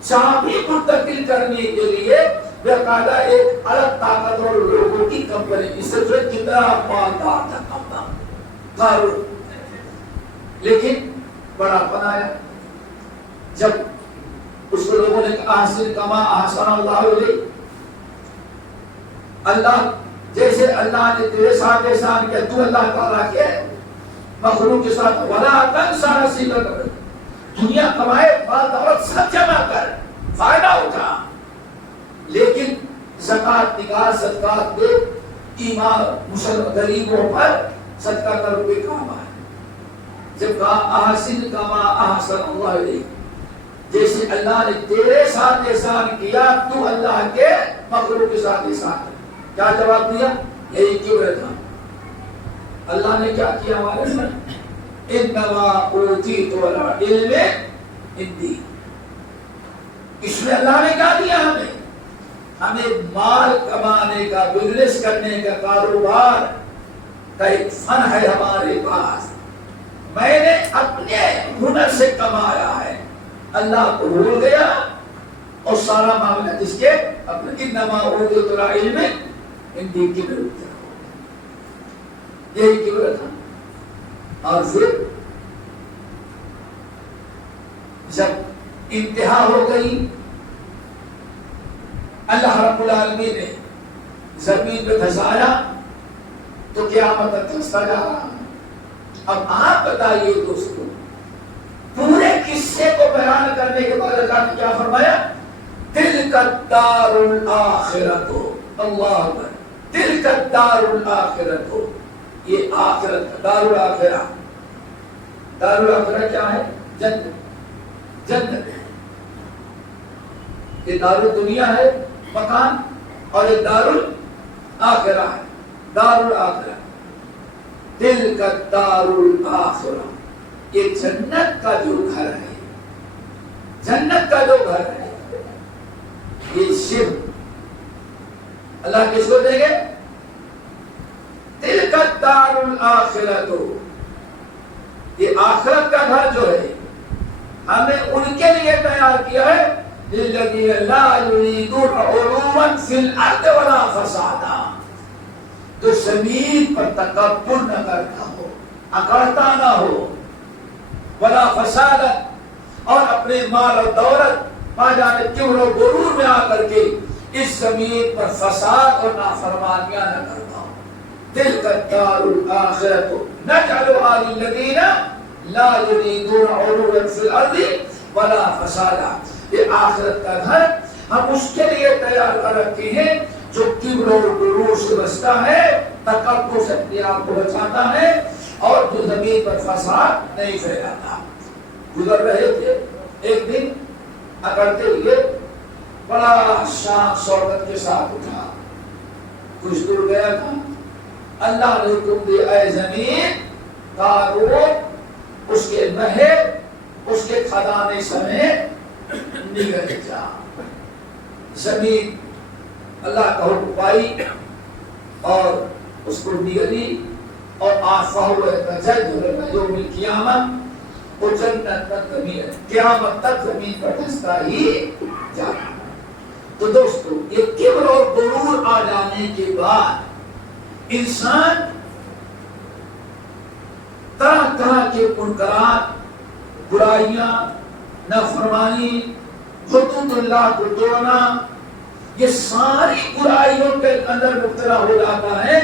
چابی منتقل کرنے کے لیے باقاعدہ ایک الگ طاقتور لوگوں کی کمپنی. اس سے جو کتنا مالدار تھا قارون، لیکن بڑا بنایا. جب اس کو لوگوں نے کہا احسن کما احسن اللہ علیہ، اللہ جیسے اللہ نے تیرے ساتھ احسان کیا، تو اللہ تعالیٰ کے مخلوق کے ساتھ ولا تنسا نصیبک، دنیا کمائے مال دولت سب جمع کر، فائدہ اٹھا، لیکن زکات نکال، صدقات دے، ایمان مسلمان غریبوں پر صدقہ کرو کے کام آئے۔ جب کہا احسن کما احسن اللہ علیک، جیسے اللہ نے تیرے ساتھ احسان کیا تو اللہ کے مخلوق کے ساتھ احسان کر۔ کیا جواب دیا؟ یہی کبر تھا۔ اللہ نے کیا کیا ہمارے ساتھ؟ انما اوتیت علی علم عندی، اس میں اللہ نے کیا دیا ہمیں؟ ہمیں مال کمانے کا، بزنس کرنے کا، کاروبار کا ایک فن ہے ہمارے پاس، میں نے اپنے ہنر سے کمایا ہے، اللہ کو بھول گیا اور سارا معاملہ جس کے اپنے انما اوتیت علی علم عندی، کبر تھا، یہی کبر تھا۔ اور پھر جب انتہا ہو گئی، اللہ رب العالمین نے زمین میں دھسایا تو قیامت تک دھستا جا رہا۔ اب آپ بتائیے دوستو، پورے قصے کو بیان کرنے کے بعد اللہ نے کیا فرمایا؟ تلک الدار الآخرۃ، اللہ اکبر، تلک الدار الآخرۃ، یہ آخرت، دار الآخرہ، دار الآخرہ کیا ہے؟ جنت، جنت ہے، یہ دار الدنیا ہے مکان، اور یہ دار الآخرہ ہے، دار الآخرہ، تلک الدار الآخرہ، یہ جنت کا جو گھر ہے، جنت کا جو گھر ہے، یہ صرف اللہ کس کو دیں گے؟ تلک الدار الآخرۃ، یہ آخرت کا گھر جو ہے ہمیں ان کے لیے تیار کیا ہے، للذین لا یریدون علوا فی الارض ولا فسادا، جو زمین پر تکبر نہ کرتا ہو، اکڑتا نہ ہو، ولا فسادا، اور اپنے مال اور دولت پا جانے کبر و غرور میں آ کر کے اس زمین پر فساد اور نافرمانیاں نہ کرتا ہو۔ تلک الدار الآخرۃ نجعلها للذین لا یریدون علوا فی الارض ولا فسادا، یہ آخرت کا گھر ہم اس کے لیے تیار کر رکھے ہیں جو کبر و غرور سے بچتا ہے، تکبر سے اپنے آپ کو بچاتا ہے، اور جو زمین پر فساد نہیں پھیلاتا۔ گزر رہے تھے ایک دن، اکڑتے ہوئے بڑا شان شوکت کے ساتھ اٹھا، کچھ دور گیا تھا، اللہ نے حکم دیا اے زمین کارو اس کے نہر، اس کے کھدانے سمیت نگل جا۔ زمین اللہ کا حکم پائی اور اس کو نگلی، اور یوم القیامت وہ جنت تک قیامت تک زمین پر دھستا ہی جاتا۔ تو دوستو، یہ کبر اور غرور آ جانے کے بعد انسان طرح طرح کے منکرات، برائیاں، نافرمانی، حدود اللہ کو توڑنا، یہ ساری برائیوں کے اندر مبتلا ہو جاتا ہے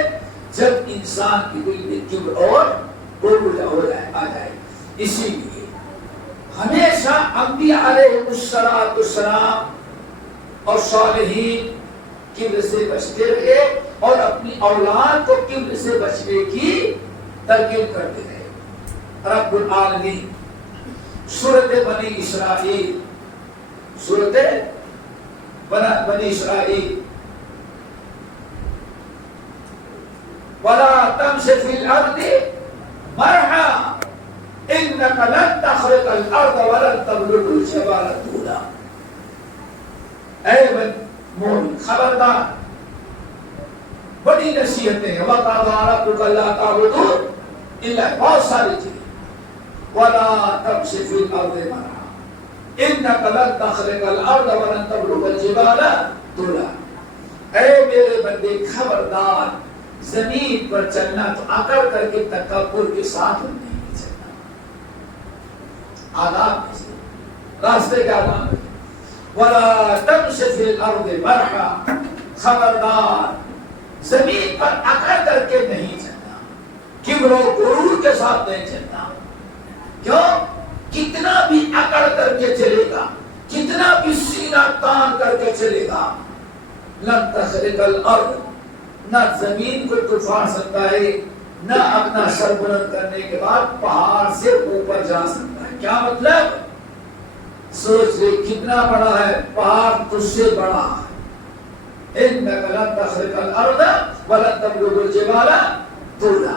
جب انسان کی دل میں کبر اور غرور آ جائے۔ اسی لیے ہمیشہ انبیاء علیہ السلام اور صالحین کبر سے بچتے رہے اور اپنی اولاد کو کبر سے بچنے کی ترغیب کرتے رہے۔ رب العالمین سورۃ بنی اسرائیل، سورۃ بنی اسرائیل، وَلَا تَمْشِ فِي الْأَرْضِ مَرْحًا إِنَّكَ لَن تَخْرِقَ الْأَرْضَ وَلَن تَبْلُغَ الْجِبَالَ طُولًا۔ اے مومن خبردار، بڑی نصیحتیں ہیں، وَقَضَىٰ رَبُّكَ أَلَّا تَعْبُدُوا إِلَّا، بہت ساری چیزیں، وَلَا تَمْشِ فِي الْأَرْضِ مَرْحًا إِنَّكَ لَن تَخْرِقَ الْأَرْضَ وَلَن تَبْلُغَ الْجِبَالَ طُولًا۔ اے میرے بندے خبردار، زمین پر چلنا تو اکڑ کر کے تکبر کے ساتھ نہیں چلنا، آداب میں سے راستے کا آداب ہے۔ وَلَا تَمْشِ فِي الْأَرْضِ مَرْحًا، خبردار زمین پر اکڑ کر کے نہیں چلنا، کبر و غرور کے ساتھ نہیں چلنا. کیوں؟ کتنا بھی اکڑ کر کے چلے گا، کتنا بھی سینہ تان کر کے چلے گا، لن تخرق الارض، نہ زمین کو طوفان سکتا ہے، نہ اپنا سر بلند کرنے کے بعد پہاڑ سے اوپر جا سکتا ہے. کیا مطلب؟ سوچ لے کتنا بڑا ہے پہاڑ، تجھ سے بڑا ہے. انک لن تخرق الارض ولن تبلغ الجبال طولا.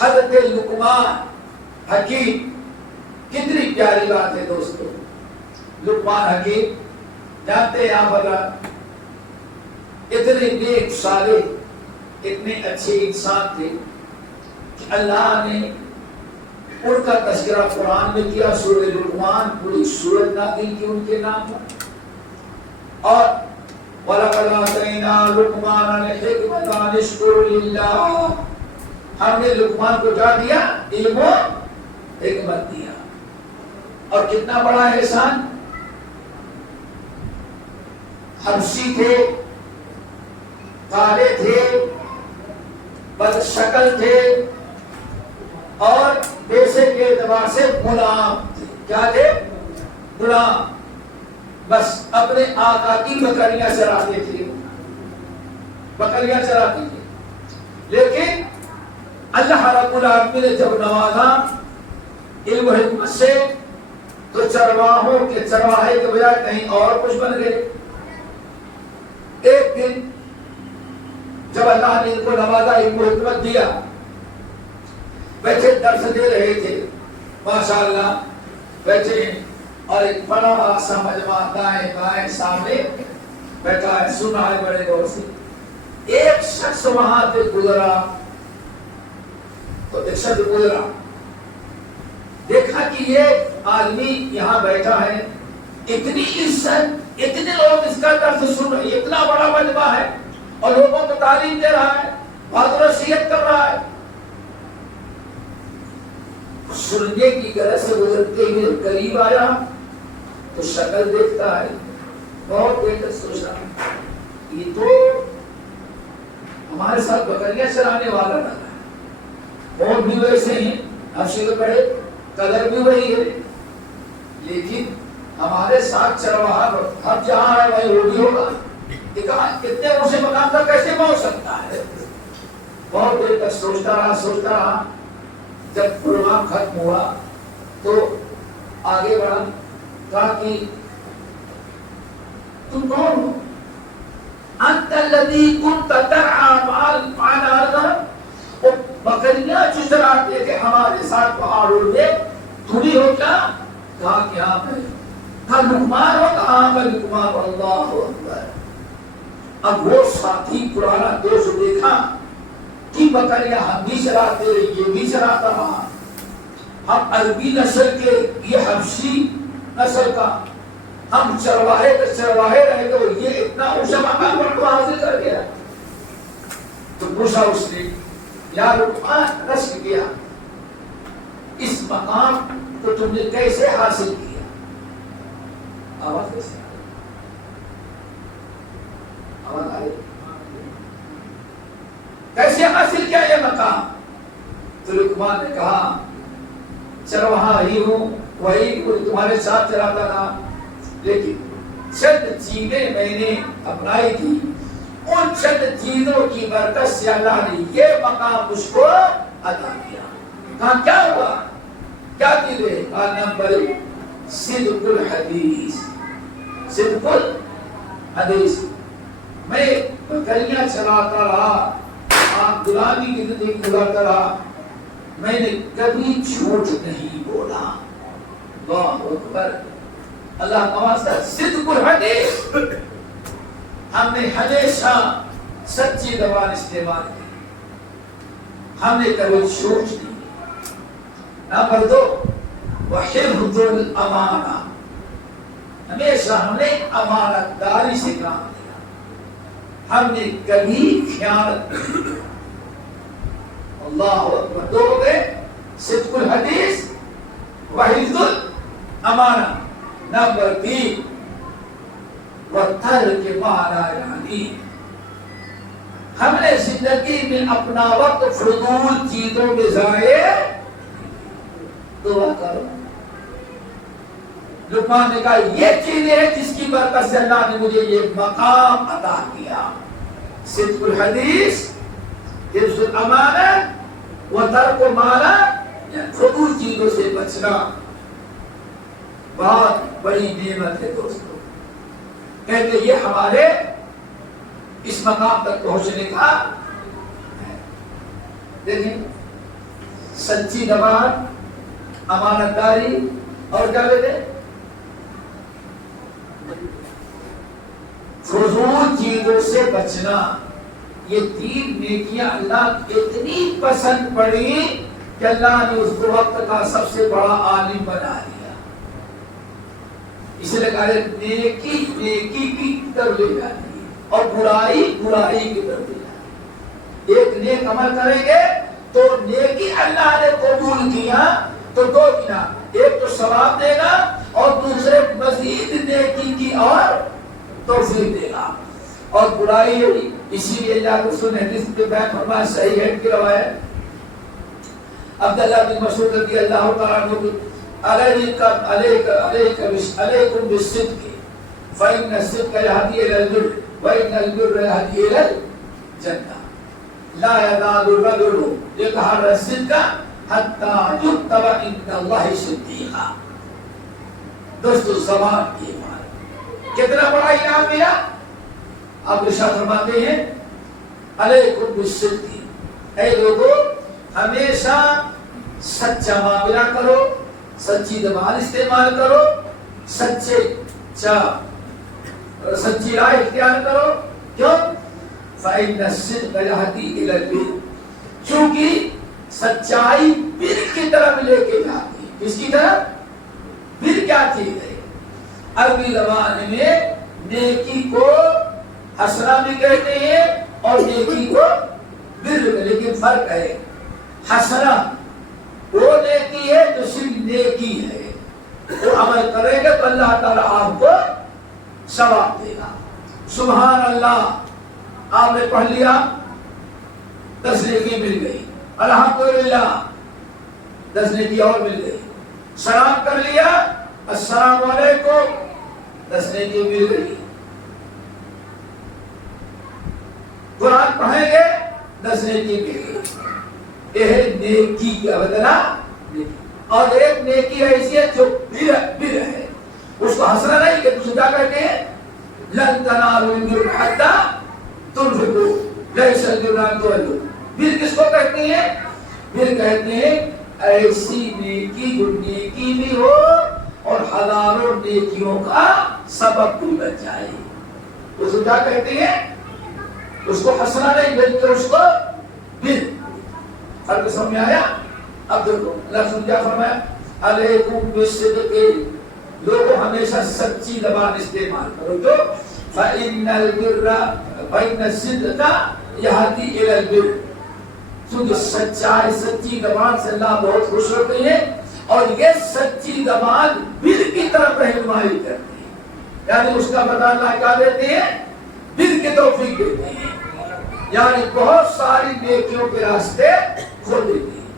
حضرت لقمان حکیم، کتنی پیاری بات ہے دوستو. لقمان حکیم جانتے ہیں آپ حضرات، اتنے نیک صالح، اتنے اچھے انسان تھے کہ اللہ نے ان کا تذکرہ قرآن میں کیا. سورہ لقمان پوری سورت نازل کی ان کے نام پر. اور وَلَقَدْ آتَيْنَا لُقْمَانَ الْحِكْمَةَ أَنِ اشْكُرْ لِلَّهِ، ہم نے لقمان کو کیا دیا؟ علم و حکمت دیا. اور کتنا بڑا احسان. حبشی تھے، کالے تھے، بد شکل تھے، اور پیسے کے اعتبار سے غلام تھے. کیا تھے؟ غلام. بس اپنے آقا کی بکریاں چراتے تھے، بکریاں چراتے تھے. لیکن اللہ رب العالمین نے جب نوازا علم و حکمت سے، تو چرواہوں کے چرواہے کے بجائے کہیں اور کچھ بن گئے. ایک دن جب اللہ نے ان کو نوازا، علم و حکمت دیا، بیٹھے درس دے رہے تھے، ماشاءاللہ بیٹھے، اور ایک بڑا سا مجمع دائیں بائیں سامنے بیٹھا ہے، سنا ہے بڑے غور سے. ایک شخص وہاں سے گزرا، تو ایک شخص گزرا، دیکھا کہ یہ آدمی یہاں بیٹھا ہے، اتنی عزت، اتنے لوگ اس کا درس سن رہے، اتنا بڑا مجمع ہے، اور لوگوں کو تعلیم دے رہا ہے، بات و نصیحت کر رہا ہے. سننے کی غرض سے گزرتے ہوئے قریب آیا تو شکل دیکھتا ہے، بہت دیر تک سوچ رہا، یہ تو ہمارے ساتھ بکریاں چرانے والا لگا ہے، اور بھی ویسے ہیں، حبشے کے پڑے، کلر بھی وہی ہے، لیکن ہمارے ساتھ چرواہا ہم جہاں ہے وہی وہ بھی ہوگا. کتنے اونچے مقام تک کیسے پہنچ سکتا ہے؟ بہت دیر تک سوچتا رہا. جب پروگرام ختم ہوا تو آگے بڑھا، کہا کہ تم کون ہو؟ انت الذی کنت ترعی معنا الارض، بکریاں جو چراتے تھے ہمارے ساتھ پہاڑوں میں، تم ہی ہو کیا؟ کہا کہ ہاں میں. کہا لقمان ہو؟ کہا ہاں میں لقمان. اللہ اکبر. اب وہ ساتھی پرانا دوست دیکھا کہ بکریاں ہم بھی چراتے، یہ بھی چراتا رہا، ہم عربی نسل کے، یہ حبشی نسل کا، ہم چرواہے کے چرواہے رہے تو یہ اتنا اونچا مقام پر تو حاصل کر گیا. تو پوچھا اس نے، یا لقمان، رشک کیا، اس مقام کو تم نے کیسے حاصل کیا؟ آواز کیسے آواز آئی؟ کیسے حاصل کیا یہ مقام؟ تو لقمان نے کہا، چرواہا ہی ہوں، وہی تمہارے ساتھ چراتا تھا، لیکن چند چیزیں میں نے اپنائی تھی، ان چند چیزوں کی برکت سے اللہ نے یہ مقام مجھ کو عطا کیا. کہا کیا ہوا؟ کیا چیزیں؟ کہا نمبر صدق الحدیث. صدق الحدیث. میں بکریاں چراتا رہا، آپ غلامی کی زندگی گزارتا رہا، میں نے کبھی جھوٹ نہیں بولا. اللہ اکبر. اللہ کا واسطہ صدق الحدیث، ہم نے ہمیشہ سچی زبان استعمال کی، ہم نے کبھی جھوٹ نہیں. نمبر 2 وحفظ الامانہ، ہمیشہ ہم نے امانت داری سے کام کیا، ہم نے کبھی خیانت نہیں. اللہ اکبر. 2 ہو گئے، صدق الحدیث، وحفظ الامانہ. نمبر 3 وترک ما لا یعنی، ہم نے زندگی میں اپنا وقت فضول چیزوں میں ضائع دعا کرو. لقمان نے کہا یہ چیز ہے جس کی برکت سے اللہ نے مجھے یہ مقام عطا کیا. صدق الحدیث، حفظ الامانہ و ترک مالا، فضول چیزوں سے بچنا بہت بڑی نعمت ہے دوستو. کہتے یہ ہمارے اس مقام تک پہنچنے کا ہے. دیکھیں سچی زبان، امانت داری اور کیا کہتے ہیں فضول چیزوں سے بچنا. یہ تین نیکیاں اللہ اتنی پسند پڑی کہ اللہ نے اس کو وقت کا سب سے بڑا عالم بنا دیا. اس لیے کہا نیکی نیکی کی طرف لے جاتی ہے اور برائی برائی کی طرف لے جاتی ہے. ایک نیک عمل کریں گے تو نیکی اللہ نے قبول کیا تو دو بنا، ایک تو ثواب دے گا اور دوسرے مزید نیکی کی اور توفیق دے گا. اور برائی اسی لیے اللہ کو سن حدیث کے بیان فرمایا صحیح ہے کی روایت عبداللہ بن مسعود رضی اللہ تعالیٰ عنہ علیکم بالصدق فإن الصدق يهدي إلى البر وإن البر يهدي إلى الجنة لا يزال الرجل يتحرى الصدق حتى يكتب عند الله صديقا. دوستو زبان کی ایمان کتنا بڑا انعام ملا. آپ ارشاد فرماتے ہیں علیکم بالصدق، اے لوگوں ہمیشہ سچا معاملہ کرو، سچی زبان استعمال کرو، سچی رائے اختیار کرو. کیوں؟ فإن الصدق يهدي إلى البر، چونکہ سچائی بر کی طرف لے کے جاتی ہے. کس کی طرف؟ بر کیا چیز ہے؟ عربی زبان میں نیکی کو حسنہ بھی کہتے ہیں اور نیکی کو بر، لیکن فرق ہے. حسنہ وہ نیکی ہے جو صرف نیکی ہے، وہ عمل کرے گا تو اللہ تعالیٰ آپ کو ثواب دے گا. سبحان اللہ آپ نے پڑھ لیا 10 نیکی مل گئی، الحمدللہ 10 نیکی اور مل گئی. سلام کر لیا السلام علیکم 10 نیکی مل گئی. قرآن پڑھیں گے 10 نیکی مل گئی. یہ نیکی کا بدلہ. اور ایک نیکی ایسی ہے جو بر ہے، اس کو حسنہ نہیں کہ تم کیا کہتے ہیں لن تنالوا البر حتى تنفقوا ليس البر ان تولوا. بر کس کو کہتے ہیں؟ بر کہتے ہیں ایسی نیکی جو نیکی بھی ہو اور ہزاروں نیکیوں کا سبب بھی بن جائے. اس کو کیا کہتے ہیں؟ اس کو حسنہ نہیں بلکہ اس کو بر. فرق سمجھ میں آیا؟ اب دیکھو اللہ سن کیا فرمایا علیکم بالصدق، لوگوں ہمیشہ سچی زبان استعمال کرو. جو فإن الصدق يهدي إلى البر، کیونکہ سچائی سچی زبان سے اللہ بہت خوش ہوتے ہیں اور یہ سچی زبان بر کی طرف رہنمائی کرتی ہے. یعنی اس کا بدلہ اللہ کیا دیتے ہیں؟ بر کی توفیق دیتے ہیں. یعنی بہت ساری نیکیوں کے راستے کھول دیتے ہیں.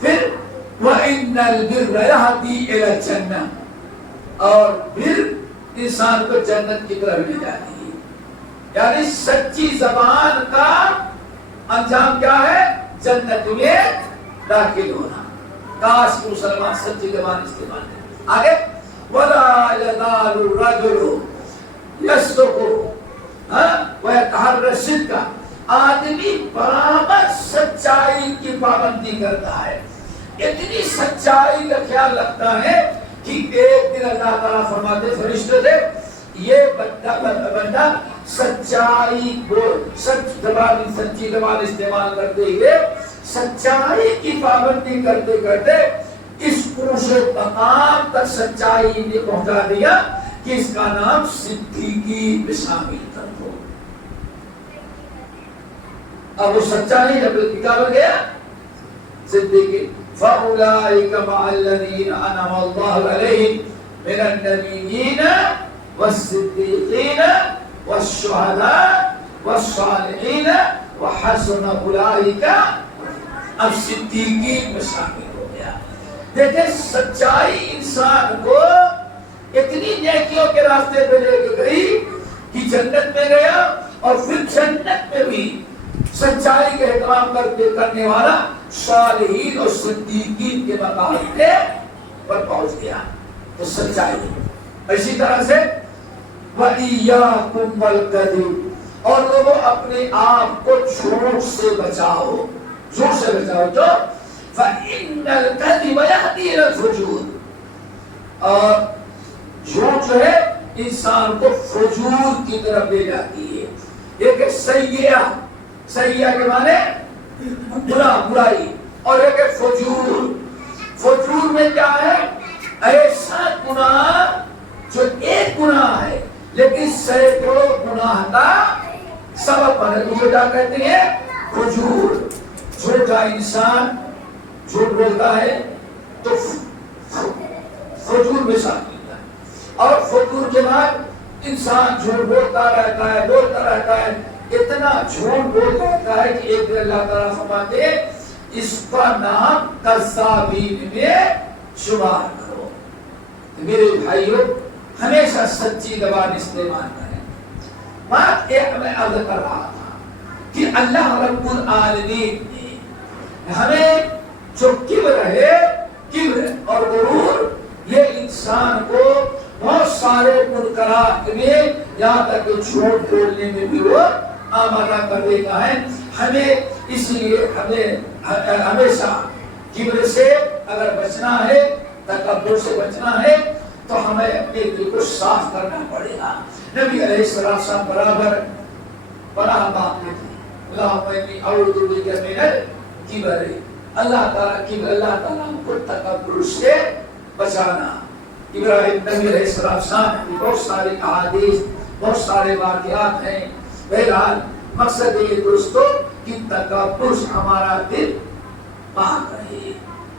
پھر وَإِنَّ الْبِرَّ يَهْدِي إِلَى الْجَنَّةِ، اور بر انسان کو جنت کی طرف لے جاتی ہے. یعنی سچی زبان کا انجام کیا ہے؟ جنت میں داخل ہونا. کاش کہ مسلمان سچی زبان استعمال کرے. آگے وَلَا يَزَالُ الرَّجُلُ يَصْدُقُ وَيَتَحَرَّى الصِّدْقَ، آدمی برابر سچائی کی پابندی کرتا ہے. اتنی سچائی کا خیال رکھتا ہے کہ ایک دن اللہ تعالیٰ فرماتے فرشتوں سے یہ بندہ سچائی کو سچی زبان استعمال کرتے ہوئے سچائی کی پابندی کرتے کرتے اس عروج مقام تک سچائی نے پہنچا دیا کہ اس کا نام صدیقی میں شامل کر دو. اب وہ سچا نہیں جب کیا بن گیا؟ صدیقی. فَأُولَٰئِكَ مَعَ الَّذِينَ أَنْعَمَ اللَّهُ عَلَيْهِمْ مِنَ النَّبِيِّينَ وَالصِّدِّيقِينَ وَالشُّهَدَاءِ والصالحین وحسن اولئک، اب صدیقین میں شامل ہو گیا۔ دیکھیں سچائی انسان کو اتنی نیکیوں کے راستے پہ لے کے گئی کہ جنت میں گیا، اور پھر جنت میں بھی سچائی کا احترام کرنے والا صالحین اور صدیقین کے مقام پہ پر پہنچ گیا۔ تو سچائی، اسی طرح سے وَإِيَّاكُمْ وَالْكَذِبَ، اور لوگوں اپنے آپ کو جھوٹ سے بچاؤ، جھوٹ سے بچاؤ تو فَإِنَّ الْكَذِبَ يَهْدِي إِلَى الْفُجُورِ، اور جھوٹ جو ہے انسان کو فجور کی طرف لے جاتی ہے۔ ایک ہے سیئہ، سیئہ کے معنی برائی، اور ایک ہے فجور۔ فجور میں کیا ہے؟ ایسا گناہ جو ایک گناہ ہے لیکن سینکڑوں گناہ کا سبب بنے، مجھے کیا کہتے ہیں؟ فجور۔ جھوٹا انسان جھوٹ بولتا ہے تو فجور میں شامل ہے، اور فجور کے بعد انسان جھوٹ بولتا رہتا ہے، اتنا جھوٹ بولتا رہتا ہے کہ ایک دن اللہ تعالیٰ فرماتے ہیں اس کا نام کذابین میں شمار کرو۔ میرے بھائیوں، ہمیشہ سچی زبان استعمال کریں۔ بات ایک میں عرض کر رہا تھا کہ اللہ رب العالمین نے ہمیں جو کبر ہے، کبر اور غرور، یہ انسان کو بہت سارے منکرات میں، یہاں تک کہ جھوٹ بولنے میں بھی وہ آمادہ کر دیتا ہے۔ ہمیں اس لیے ہمیں ہمیشہ کبر سے اگر بچنا ہے، تکبر سے بچنا ہے، تو ہمیں اپنے دل کو صاف کرنا پڑے گا۔ نبی علیہ السلام برابر پناہ مانگتے تھے، اللہم انی اعوذ بک من الکبر، اللہ تعالیٰ کو تکبر سے بچانا۔ ابراہیم نبی علیہ السلام کی بہت ساری احادیث، بہت سارے واقعات ہیں۔ بہرحال مقصد یہ دوستو کہ تکبر سے ہمارا دل پاک رہے،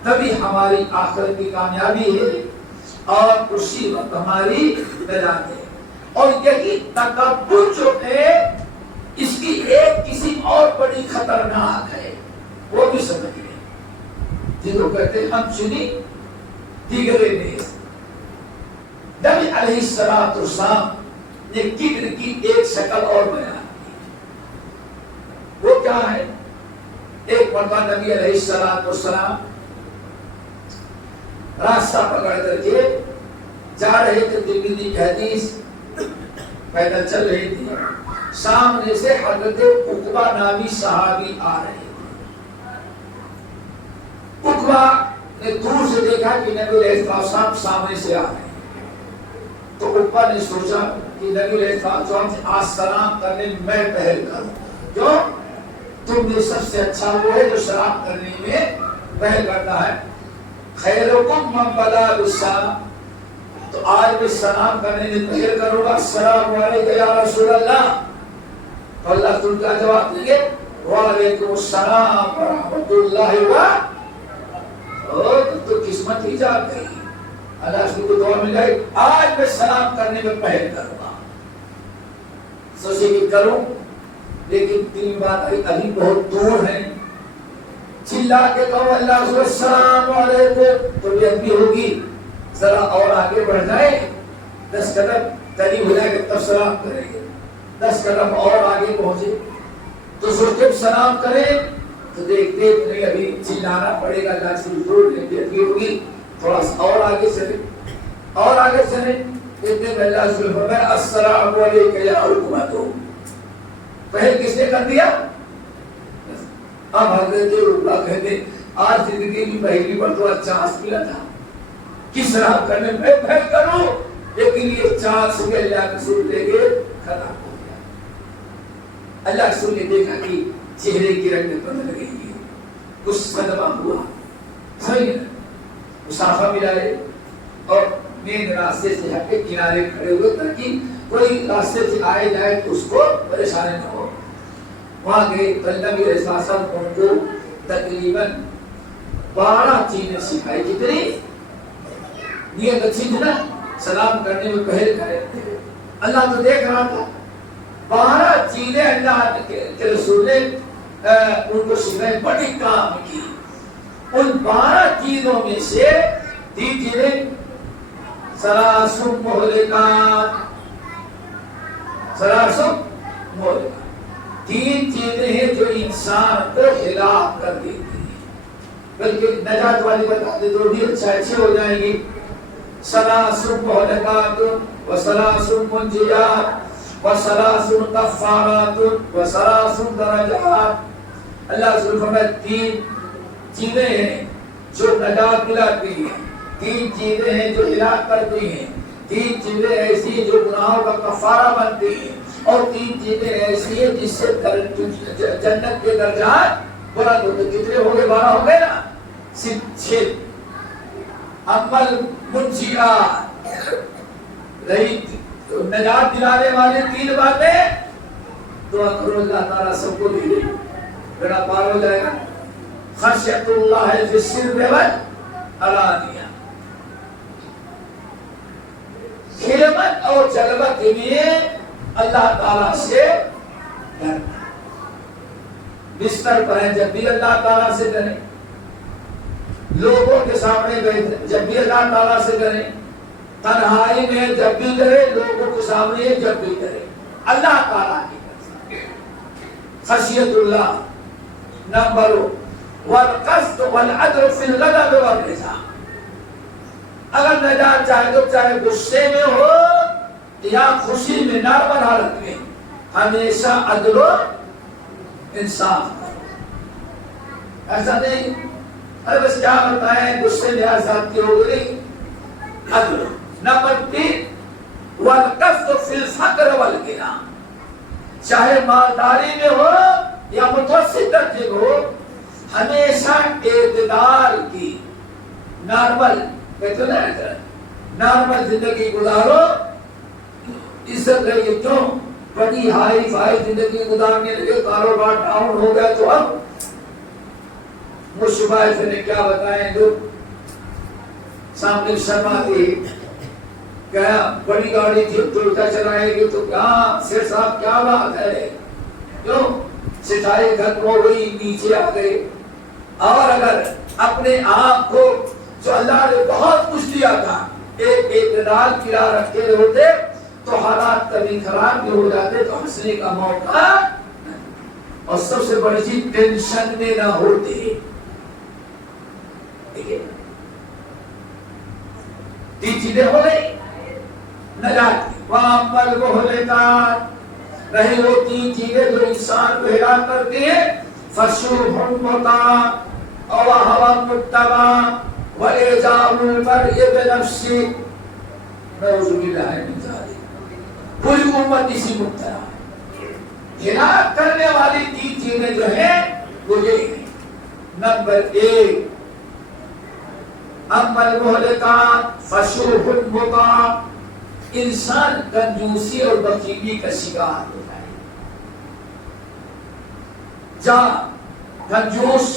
تبھی ہماری آخرت کی کامیابی ہے اور اسی وقت ہماری نجات ہے۔ اور یہی تکبر جو ہے، اس کی ایک کسی اور بڑی خطرناک ہے، وہ بھی سمجھ لیں۔ جن کو کہتے ہیں ہم چنی دیگرے نیز۔ نبی علیہ السلام نے کبر کی ایک شکل اور بیان کی، وہ کیا ہے؟ ایک مرتبہ نبی علیہ السلام راستہ پکڑ کر کے جا رہے تھے، ترمذی کی حدیث، پیدل چل رہی تھی، سامنے سے حضرت عقبہ نامی صحابی آ رہے تھے۔ عقبہ نے دور سے دیکھا کہ نبی علیہ السلام سامنے سے آ رہے ہیں، تو عقبہ نے سوچا کہ نبی علیہ السلام سے آج سلام کرنے میں پہل کروں، کیوں؟ تم نے سب سے اچھا وہ ہے جو سلام کرنے میں پہل کرتا ہے۔ خیرکم من بدا بالسلام، تو آج میں سلام کرنے میں پہل کروں گا، السلام علیکم یا رسول اللہ۔ تو اللہ تعالیٰ کا جواب دیں گے وعلیکم السلام ورحمۃ اللہ وبرکاتہ۔ تو قسمت ہی جاگ گئی، اللہ سے کو دعا مل گئی، آج میں سلام کرنے میں پہل کروں گا۔ سوچے کہ کروں، لیکن تین بات ابھی بہت دور ہیں، چلا کے کہو اللہ سے السلام علیکم تو بھی ابھی ہوگی، ذرا اور آگے بڑھ جائے، 10 قدم قریب ہو جائے گا تب سلام کریں گے، 10 قدم اور آگے پہنچے تو سوچتے سلام کریں تو دیکھتے نہیں، ابھی چلانا پڑے گا، اللہ سے ضرور ابھی ہوگی، تھوڑا سا اور آگے چلے، اور آگے چلے، اتنے میں اللہ سے فرمایا السلام علیکم یا حکومت، پہل کس نے کر دیا؟ اب حضرت اللہ کہتے آج زندگی میں پہلی بار تو چانس ملا تھا کہ سلام کرنے میں پہل کروں، لیکن یہ چانس میں اللہ کے رسول لے کے ختم ہو گیا۔ اللہ کے رسول نے دیکھا کہ چہرے کی رنگیں بدل گئی ہیں، کچھ صدمہ ہوا، صحیح ہے، مسافہ ملائے اور مین راستے سے ہٹ کے کنارے کھڑے ہوئے تاکہ کوئی راستے سے آئے جائے تو اس کو پریشانی نہ ہو۔ وہاں گئے نبی علیہ السلام ان کو تقریباً 12 چیزیں سکھائی، کتنی؟ نیت اچھی تھی نا، سلام کرنے میں پہل کرے، اللہ تو دیکھ رہا تھا، 12 چیزیں اللہ کے رسول نے ان کو سکھائی، بڑی کام کی. ان 12 چیزوں میں سے 3 چیزیں ثلاث مہلکات، ثلاث مہلکات، 3 چیزیں ہیں جو انسان کو ہلاک کر دیتی ہیں. بلکہ نجات والی بتا دے تو بھی اچھے ہو جائیں گی. ثلاث مہلکات وثلاث منجیات وثلاث کفارات وثلاث درجات. اللہ رسول فرماتے 3 چیزیں ہیں جو نجات دلاتی ہیں، 3 چیزیں ہیں جو ہلاک کرتی ہیں، 3 چیزیں ایسی ہیں جو گناہوں کا کفارہ بنتی ہیں، اور 3 چیزیں ایسی ہیں جس سے جنت کے درجات بلند ہوتے. کتنے ہو گئے؟ 12 ہو گئے نا. 6 عمل منشیات، رہی نجات دلانے والے 3 باتیں. دعا کرو اللہ تعالیٰ سب کو دے دے، بیڑا پار ہو جائے گا. خشیت اللہ فی السر والعلانیہ، خدمت اور جلوت میں اللہ تعالیٰ سے ڈرنا. بستر پر ہیں جب بھی اللہ تعالیٰ سے ڈریں، لوگوں کے سامنے بیٹھے جب بھی اللہ تعالیٰ سے ڈریں، تنہائی میں جب بھی ڈرے، لوگوں کے سامنے جب بھی ڈرے، اللہ تعالیٰ کی خشیت اللہ. نمبر 2 والقصد والعدل فی الغضب والرضا. اگر نجات چاہے تو چاہے غصے میں ہو یا خوشی میں، نارمل حالت میں ہمیشہ عدل و انصاف. ایسا نہیں ارے بس کیا بتائیں غصے میں آزادی ہو گئی. عدل. نمبر 3 والقصد فی الفقر والغنی. چاہے مالداری میں ہو یا متوسط درجے میں ہو، ہمیشہ اعتدال کی نارمل کہتے ہیں نا، نارمل زندگی گزارو. عزت رہے. کیوں بڑی ہائی فائی زندگی گزارنے لگے، کاروبار ڈاؤن ہو گیا تو اب مشبہ نے کیا بتائیں. لوگ سامنے شرما دی کیا بڑی گاڑی ٹویوٹا چلائے گی تو کیا سیٹ صاحب کیا بات ہے، کیوں سٹائی ختم ہو گئی، نیچے آ گئے. اور اگر اپنے آپ کو جو اللہ نے بہت کچھ دیا تھا ایک اعتدال کی راہ رکھتے ہوتے تو حالات کبھی خراب بھی ہو جاتے تو ہنسنے کا موقع، اور سب سے بڑی چیز ٹینشن میں نہ ہوتے. 3 چیزیں ہو گئی نجات. وَأَمَّا الْمُهْلِكَاتُ، رہی وہ 3 چیزیں جو انسان کو ہلاک کرتی ہیں. فَشُرْبٌ مُطَاعٌ وَهَوًى مُتَّبَعٌ وَإِعْجَابُ الْمَرْءِ بِنَفْسِهِ. نعوذ باللہ من ذالک. پوری امت اسی مبتلا ہے. ہلاک کرنے والی 3 چیزیں جو ہیں وہ یہ ہیں. نمبر 1 اما المہلکات فشرب المطاع. انسان کنجوسی اور بخیلی کا شکار ہو جائے. جہاں کنجوس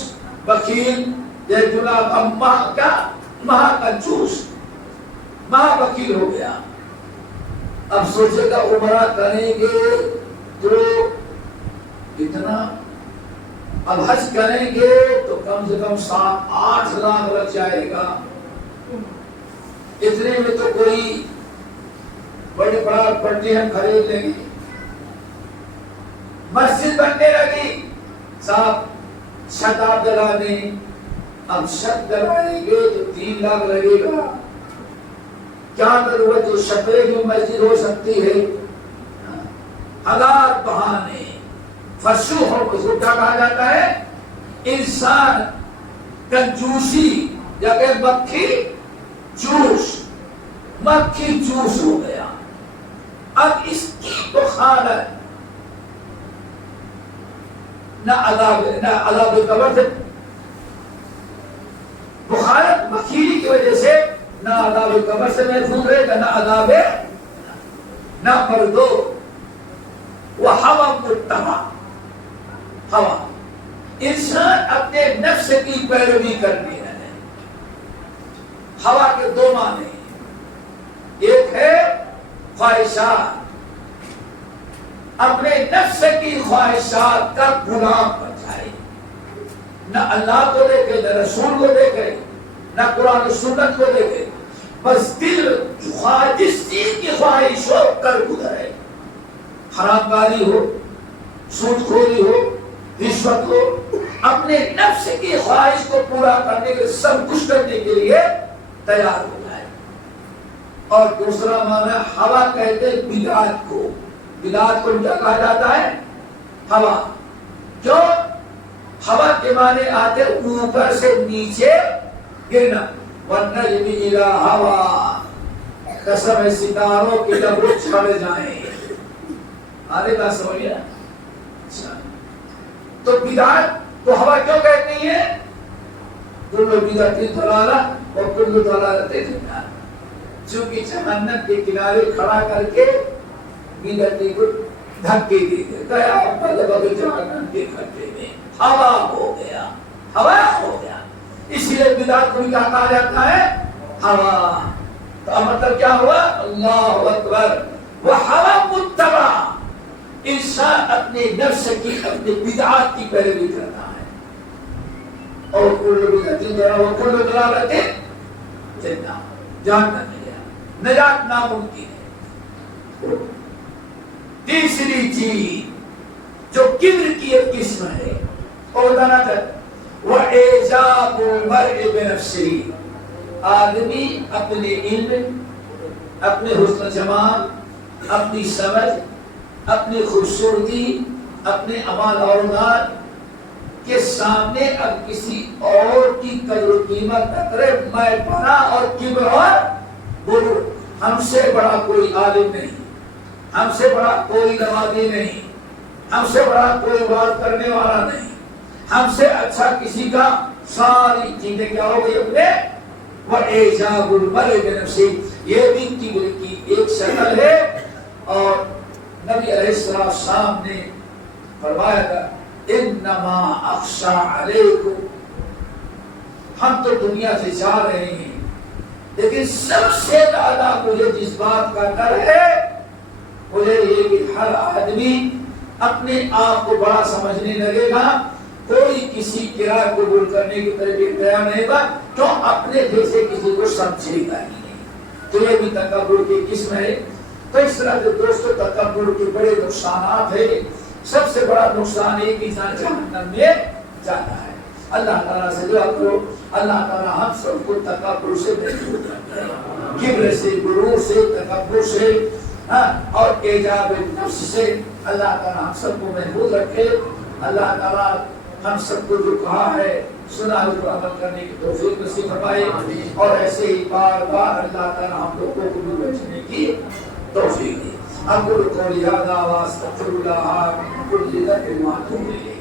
بخیل یہ جناب اما کا مہا کنجوس مہا بخیل ہو گیا. اب سوچے گا عمرہ کریں گے تو اتنا، اب حج کریں گے تو کم سے کم 7-8 لاکھ لگ جائے گا. اتنے میں تو کوئی بڑی بڑا پٹی ہم خرید لیں گے. مسجد بننے لگی، صاحب چھت آپ ڈلانے، اب چھت ڈلائیں گے تو 3 لاکھ لگے گا. کیا ضرورت ہے؟ شپے کی مسجد ہو سکتی ہے. ہزار بہانے. فشو ہو اس کو کیا کہا جاتا ہے؟ انسان کنجوسی جگہ مکھی چوس، مکھی چوس ہو گیا. اب اس کی بخارت نہ عذاب قبر سے، بخارت مکھی کی وجہ سے نہ عذاب قبر سے محفوظ رہے گا، نہ عذاب. نمبر 2 وَهَوًى مُتَّبَعٌ. ہوا، انسان اپنے نفس کی پیروی کرنے لگے. ہوا کے 2 معنی، ایک ہے خواہشات، اپنے نفس کی خواہشات کا غلام بن جائے، نہ اللہ کو دیکھے، نہ رسول کو دیکھے، نہ قرآن و سنت کو دیکھے، بس دل جس چیز کی خواہش ہو کر گزرے، حرام کاری ہو، سود خوری ہو، رشوت ہو، اپنے نفس کی خواہش کو پورا کرنے کے سب کچھ کرنے کے لیے تیار ہو جائے۔ اور دوسرا معنی ہوا کہتے ہیں بدعت کو، بدعت کو کیا کہا جاتا ہے؟ ہوا۔ کیوں؟ ہوا کے معنی آتے اوپر سے نیچے گرنا، وَالنَّجْمِ إِذَا هَوَىٰ، قسم ہے ستاروں کے جب وہ چھڑ جائیں۔ آدھے کا سمجھیا؟ تو بدعت تو ہوا کیوں کہتی ہے؟ کل بدعت ضلالہ اور کل ضلالۃ فی النار، چونکہ جہنم کے کنارے کھڑا کر کے بدعتی کو دھکے دے دیتا ہے، مطلب جہنم کے کھڈے میں ہوا ہو گیا، ہوا ہو گیا۔ اس لیے بدعت کو کیا کہا جاتا ہے؟ ہوا۔ تو مطلب کیا ہوا؟ اللہ اکبر، وہ ہوا متبع، انسان اپنے نفس کی، اپنے بدعات کی پیروی کرتا ہے، اور کل بدعت ضلالہ کل ضلالۃ فی النار، جہنم میں گیا، نجات ناممکن ہے۔ تیسری چیز جو کبر کی ایک قسم ہے، اور وَإِعْجَابُ الْمَرْءِ بِنَفْسِهِ، آدمی اپنے علم، اپنے حسن جمال، اپنی سمجھ، اپنی خوبصورتی، اپنے اعمال اور اعمال کے سامنے اب کسی اور کی قدر و قیمت نہ کرے، میں بنا اور کبر اور غرور، ہم سے بڑا کوئی عالم نہیں، ہم سے بڑا کوئی نمازی نہیں، ہم سے بڑا کوئی بات کرنے والا نہیں، ہم سے اچھا کسی کا، ساری چیزیں کیا ہو گئی اپنے۔ وَإِعْجَابُ الْمَرْءِ بِنَفْسِهِ، یہ بھی کبر کی ایک شکل ہے۔ اور نبی علیہ السلام نے فرمایا تھا انما اخشى علیکم، ہم تو دنیا سے جا رہے ہیں لیکن سب سے زیادہ مجھے جس بات کا ڈر ہے مجھے یہ کہ ہر آدمی اپنے آپ کو بڑا سمجھنے لگے گا، کوئی کسی کرائے قبول کرنے کی طرف تیار نہیں گا، تو اپنے جیسے کسی کو سمجھے گا ہی نہیں۔ تو یہ بھی تکبر کی قسم ہے۔ تو اس طرح کے دوستوں تکبر کے بڑے نقصانات ہیں۔ سب سے بڑا نقصان ایک انسان جہنم میں جاتا ہے۔ اللہ تعالیٰ سے دعا کرو اللہ تعالیٰ ہم سب کو تکبر سے محفوظ رکھے، کبر سے، غرور سے، تکبر سے اور اعجاب نفس سے اللہ تعالیٰ ہم سب کو محفوظ رکھے۔ اللہ تعالیٰ ہم سب کو جو کہا ہے سنا اس پر عمل کرنے کی توفیق نصیب فرمائے، اور ایسے ہی بار بار اللہ تعالیٰ ہم لوگوں کو بھی بچنے کی توفیق دے۔ اقول قولی ھذا واستغفر اللہ من کل ذنب واتوب الیہ۔